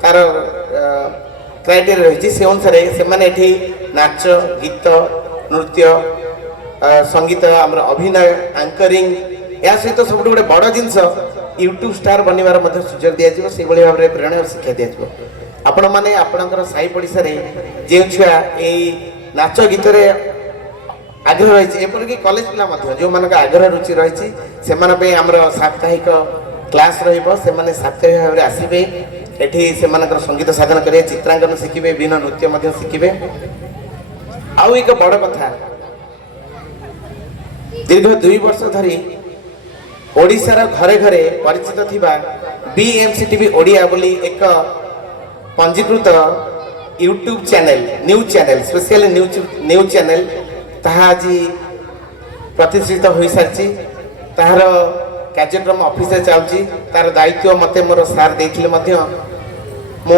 তার ক্রাইটেরিয়া রয়েছে সে অনুসারে সেমানে এটি নাচ, গীত, নৃত্য, সঙ্গীত, আমার অভিনয়, আঙ্করিং, এ সহিত সবুঠু গোটে বড় জিনিস ইউট্ୟୁବ୍ ଷ୍ଟାର୍ বনিবার মধ্যে সুযোগ দিয়াଯିବ। সেইভাবে ভাবে প্রেরণা শিক্ষা দিয়াଯିବ। আপন মানে আপনার সাই পড়িশারে যে ছুয়া এই নাচ গীতরে আগ্রহ রয়েছে, এপরিকি কলেজ পিলা মধ্যে যে আগ্রহ রুচি রয়েছে সেমান আমার সাপ্তাহিক ক্লাস রহব। সেমানে সাপ্তাহিক ভাবে আসবে, এটি সেমানଙ୍କର সঙ্গীত সাধনা করে, চিত্রাঙ্কন শিখিবে, বিভিন্ন নৃত্য মধ্যে শিখিবে। আউ এক বড় কথা, দীর্ঘ 2 বর্ষ ধরি ওড়িশার ঘরে ঘরে পরিচিত থিবা BMC TV ওড়িয়া বলি এক পঞ্জীকৃত YouTube channel, news channel, special news channel ताहा आज प्रतिष्ठित हो सारी। तार कार्यक्रम ऑफिस चलुची, तार दायित्व मते मोर सार देथिले मध्य मो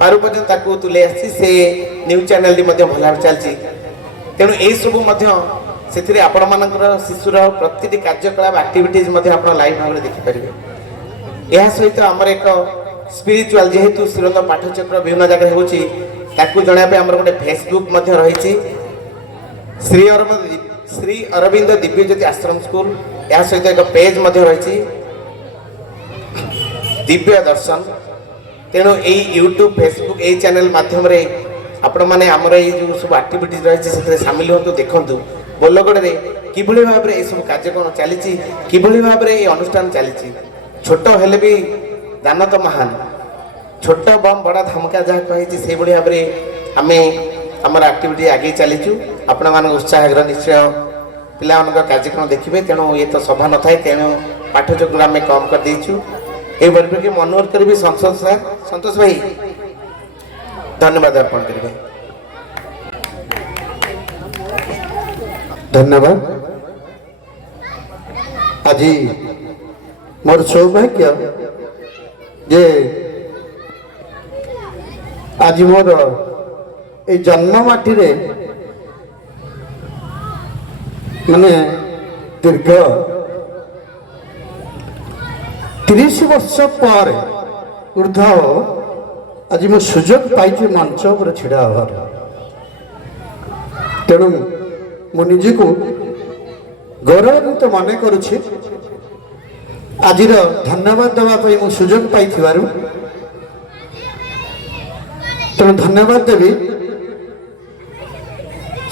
पारु पर्यंत ताकू तुले आसी से न्यूज चैनल दी मध्य भला चलची। तेणु ए सब मध्य सेथिरे आपण मानकर शिशुर प्रतिटी कार्यकलाप एक्टिविटीज मध्य आपण लाइव भाव देखि परिबे। ଏହା ସହିତ ଆମର ଏକ ସ୍ପିରିଚୁଆଲ ଯେହେତୁ ଶ୍ରୀରନ୍ଦ ପାଠଚକ୍ର ବିଭିନ୍ନ ଜାଗାରେ ହେଉଛି ତାକୁ ଜଣାଇବା ପାଇଁ ଆମର ଗୋଟେ ଫେସବୁକ୍ ମଧ୍ୟ ରହିଛି ଶ୍ରୀ ଅରବିନ୍ଦ ଦିବ୍ୟଜ୍ୟୋତି ଆଶ୍ରମ ସ୍କୁଲ। ଏହା ସହିତ ଏକ ପେଜ୍ ମଧ୍ୟ ରହିଛି ଦିବ୍ୟ ଦର୍ଶନ। ତେଣୁ ଏଇ ୟୁଟ୍ୟୁବ ଫେସବୁକ୍ ଏଇ ଚ୍ୟାନେଲ ମାଧ୍ୟମରେ ଆପଣମାନେ ଆମର ଏଇ ଯେଉଁ ସବୁ ଆକ୍ଟିଭିଟିଜ୍ ରହିଛି ସେଥିରେ ସାମିଲ ହୁଅନ୍ତୁ, ଦେଖନ୍ତୁ ବୋଲଗଡ଼ରେ କିଭଳି ଭାବରେ ଏସବୁ କାର୍ଯ୍ୟକ୍ରମ ଚାଲିଛି, କିଭଳି ଭାବରେ ଏ ଅନୁଷ୍ଠାନ ଚାଲିଛି। ଛୋଟ ହେଲେ ବି ଦାନ ତ ମହାନ, ଛୋଟ ବମ୍ ବଡ଼ ଧମକା ଯାହା କହିଛି ସେଇଭଳି ଭାବରେ ଆମେ ଆମର ଆକ୍ଟିଭିଟି ଆଗେଇ ଚାଲିଛୁ। ଆପଣମାନଙ୍କ ଉତ୍ସାହର ନିଶ୍ଚୟ ପିଲାମାନଙ୍କ କାର୍ଯ୍ୟକ୍ରମ ଦେଖିବେ। ତେଣୁ ଇଏ ତ ସଭା ନଥାଏ, ତେଣୁ ପାଠଚକ୍ର ଆମେ କମ୍ କରିଦେଇଛୁ। এই পরিপ্রেক্ষী অনুরোধ করবি সন্তোষ ভাই ধন্যবাদ অর্পণ করবে। ধন্যবাদ। আজি মোর সৌভাগ্য যে আজি মোর এই জন্ম মাটিরে মানে দীর্ঘ 30 ବର୍ଷ ପରେ ଉର୍ଦ୍ଧ୍ୱ ଆଜି ମୁଁ ସୁଯୋଗ ପାଇଛି ମଞ୍ଚ ଉପରେ ଛିଡ଼ା ହେବାର। ତେଣୁ ମୁଁ ନିଜକୁ ଗୌରବାନ୍ୱିତ ମନେ କରୁଛି। ଆଜିର ଧନ୍ୟବାଦ ଦେବା ପାଇଁ ମୁଁ ସୁଯୋଗ ପାଇଥିବାରୁ ତେଣୁ ଧନ୍ୟବାଦ ଦେବି।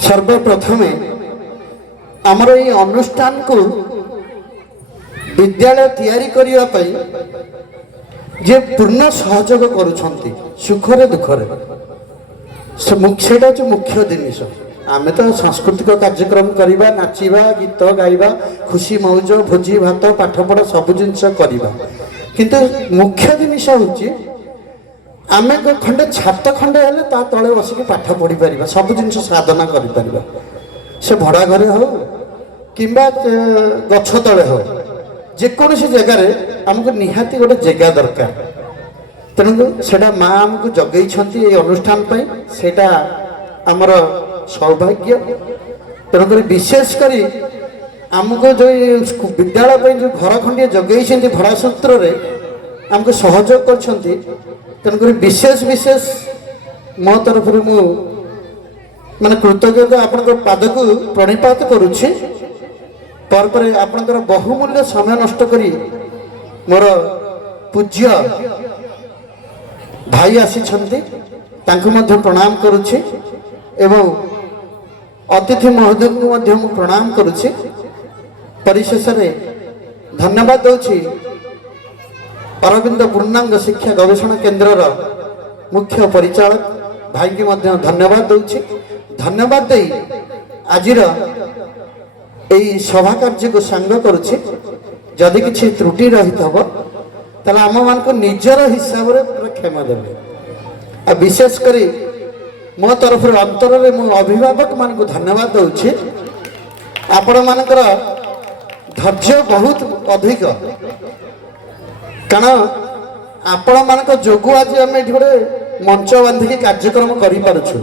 ସର୍ବପ୍ରଥମେ ଆମର ଏହି ଅନୁଷ୍ଠାନକୁ विद्यालय तैयारी करने पाई जे पूर्ण सहयोग करुछंती सुखरे दुखरे सेटा हूँ मुख्य जिनिस। आमे तो सांस्कृतिक कार्यक्रम करवा, नाचिबा, गीत गाइबा, खुशी मौज भोजी भात पाठपढ़ सब जिनस करवा, किंतु मुख्य जिनिस हूँ आमे खंडे छात खंडे हेले ता तले बसिक पाठ पढ़ी पारिबा, सब जिनस साधना करि पारिबा। से भड़ा घरे हो किंबा गछ तले हो जेकोसी जगार आमको निहाती गोटे जगह दरकार। तेणु से माँ आमको जगई अनुष्ठान से आमर सौभाग्य। तेणुक विशेषकर आमको जो विद्यालय जो घर खंडे जगई भड़ा सूत्र आमको सहयोग कर। तेणुक विशेष विशेष मो तरफ मु माने कृतज्ञता आपण पाद को प्रणिपात करुछि। पर आपणकर बहुमूल्य समय नष्ट करी मोर पूज्य भाई आसी प्रणाम करुछि एवं अतिथि महोदय को प्रणाम करुछि। परिशेष धन्यवाद दौछि अरविंद पूर्णांग शिक्षा गवेषणा केन्द्र मुख्य परिचालक भाई की धन्यवाद दौछि। धन्यवाद दे आजिर यही सभा कार्य को सांग करुछि। जदि किसी त्रुटि रही ताले आम मान को निजर हिसाब से क्षमा देवे। आ विशेषकर मो तरफ अंतर मो अभिभावक मान को धन्यवाद दूची। आपण मानकर धैर्य बहुत अधिक कारण आपण मानक जोगु आज आम ये गोटे मंच बांधिकी कार्यक्रम करि पारुछु।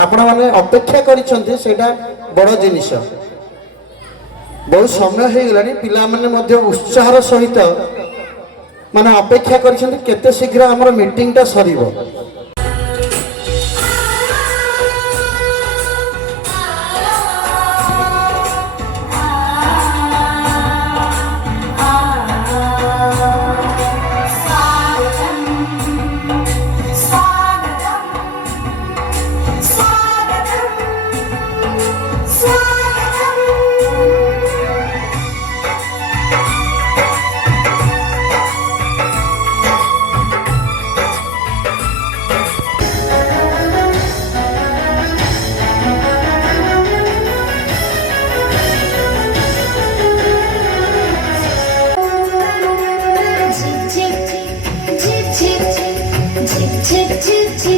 आपण माने अपेक्षा करिसंती सेटा बड़ जिनिस। बहुत समय हो गलानी पिला माने मध्य उत्साहर सहित माने अपेक्षा करिसंती केते शीघ्र हमर मीटिंग टा सरीबो। झिक झिक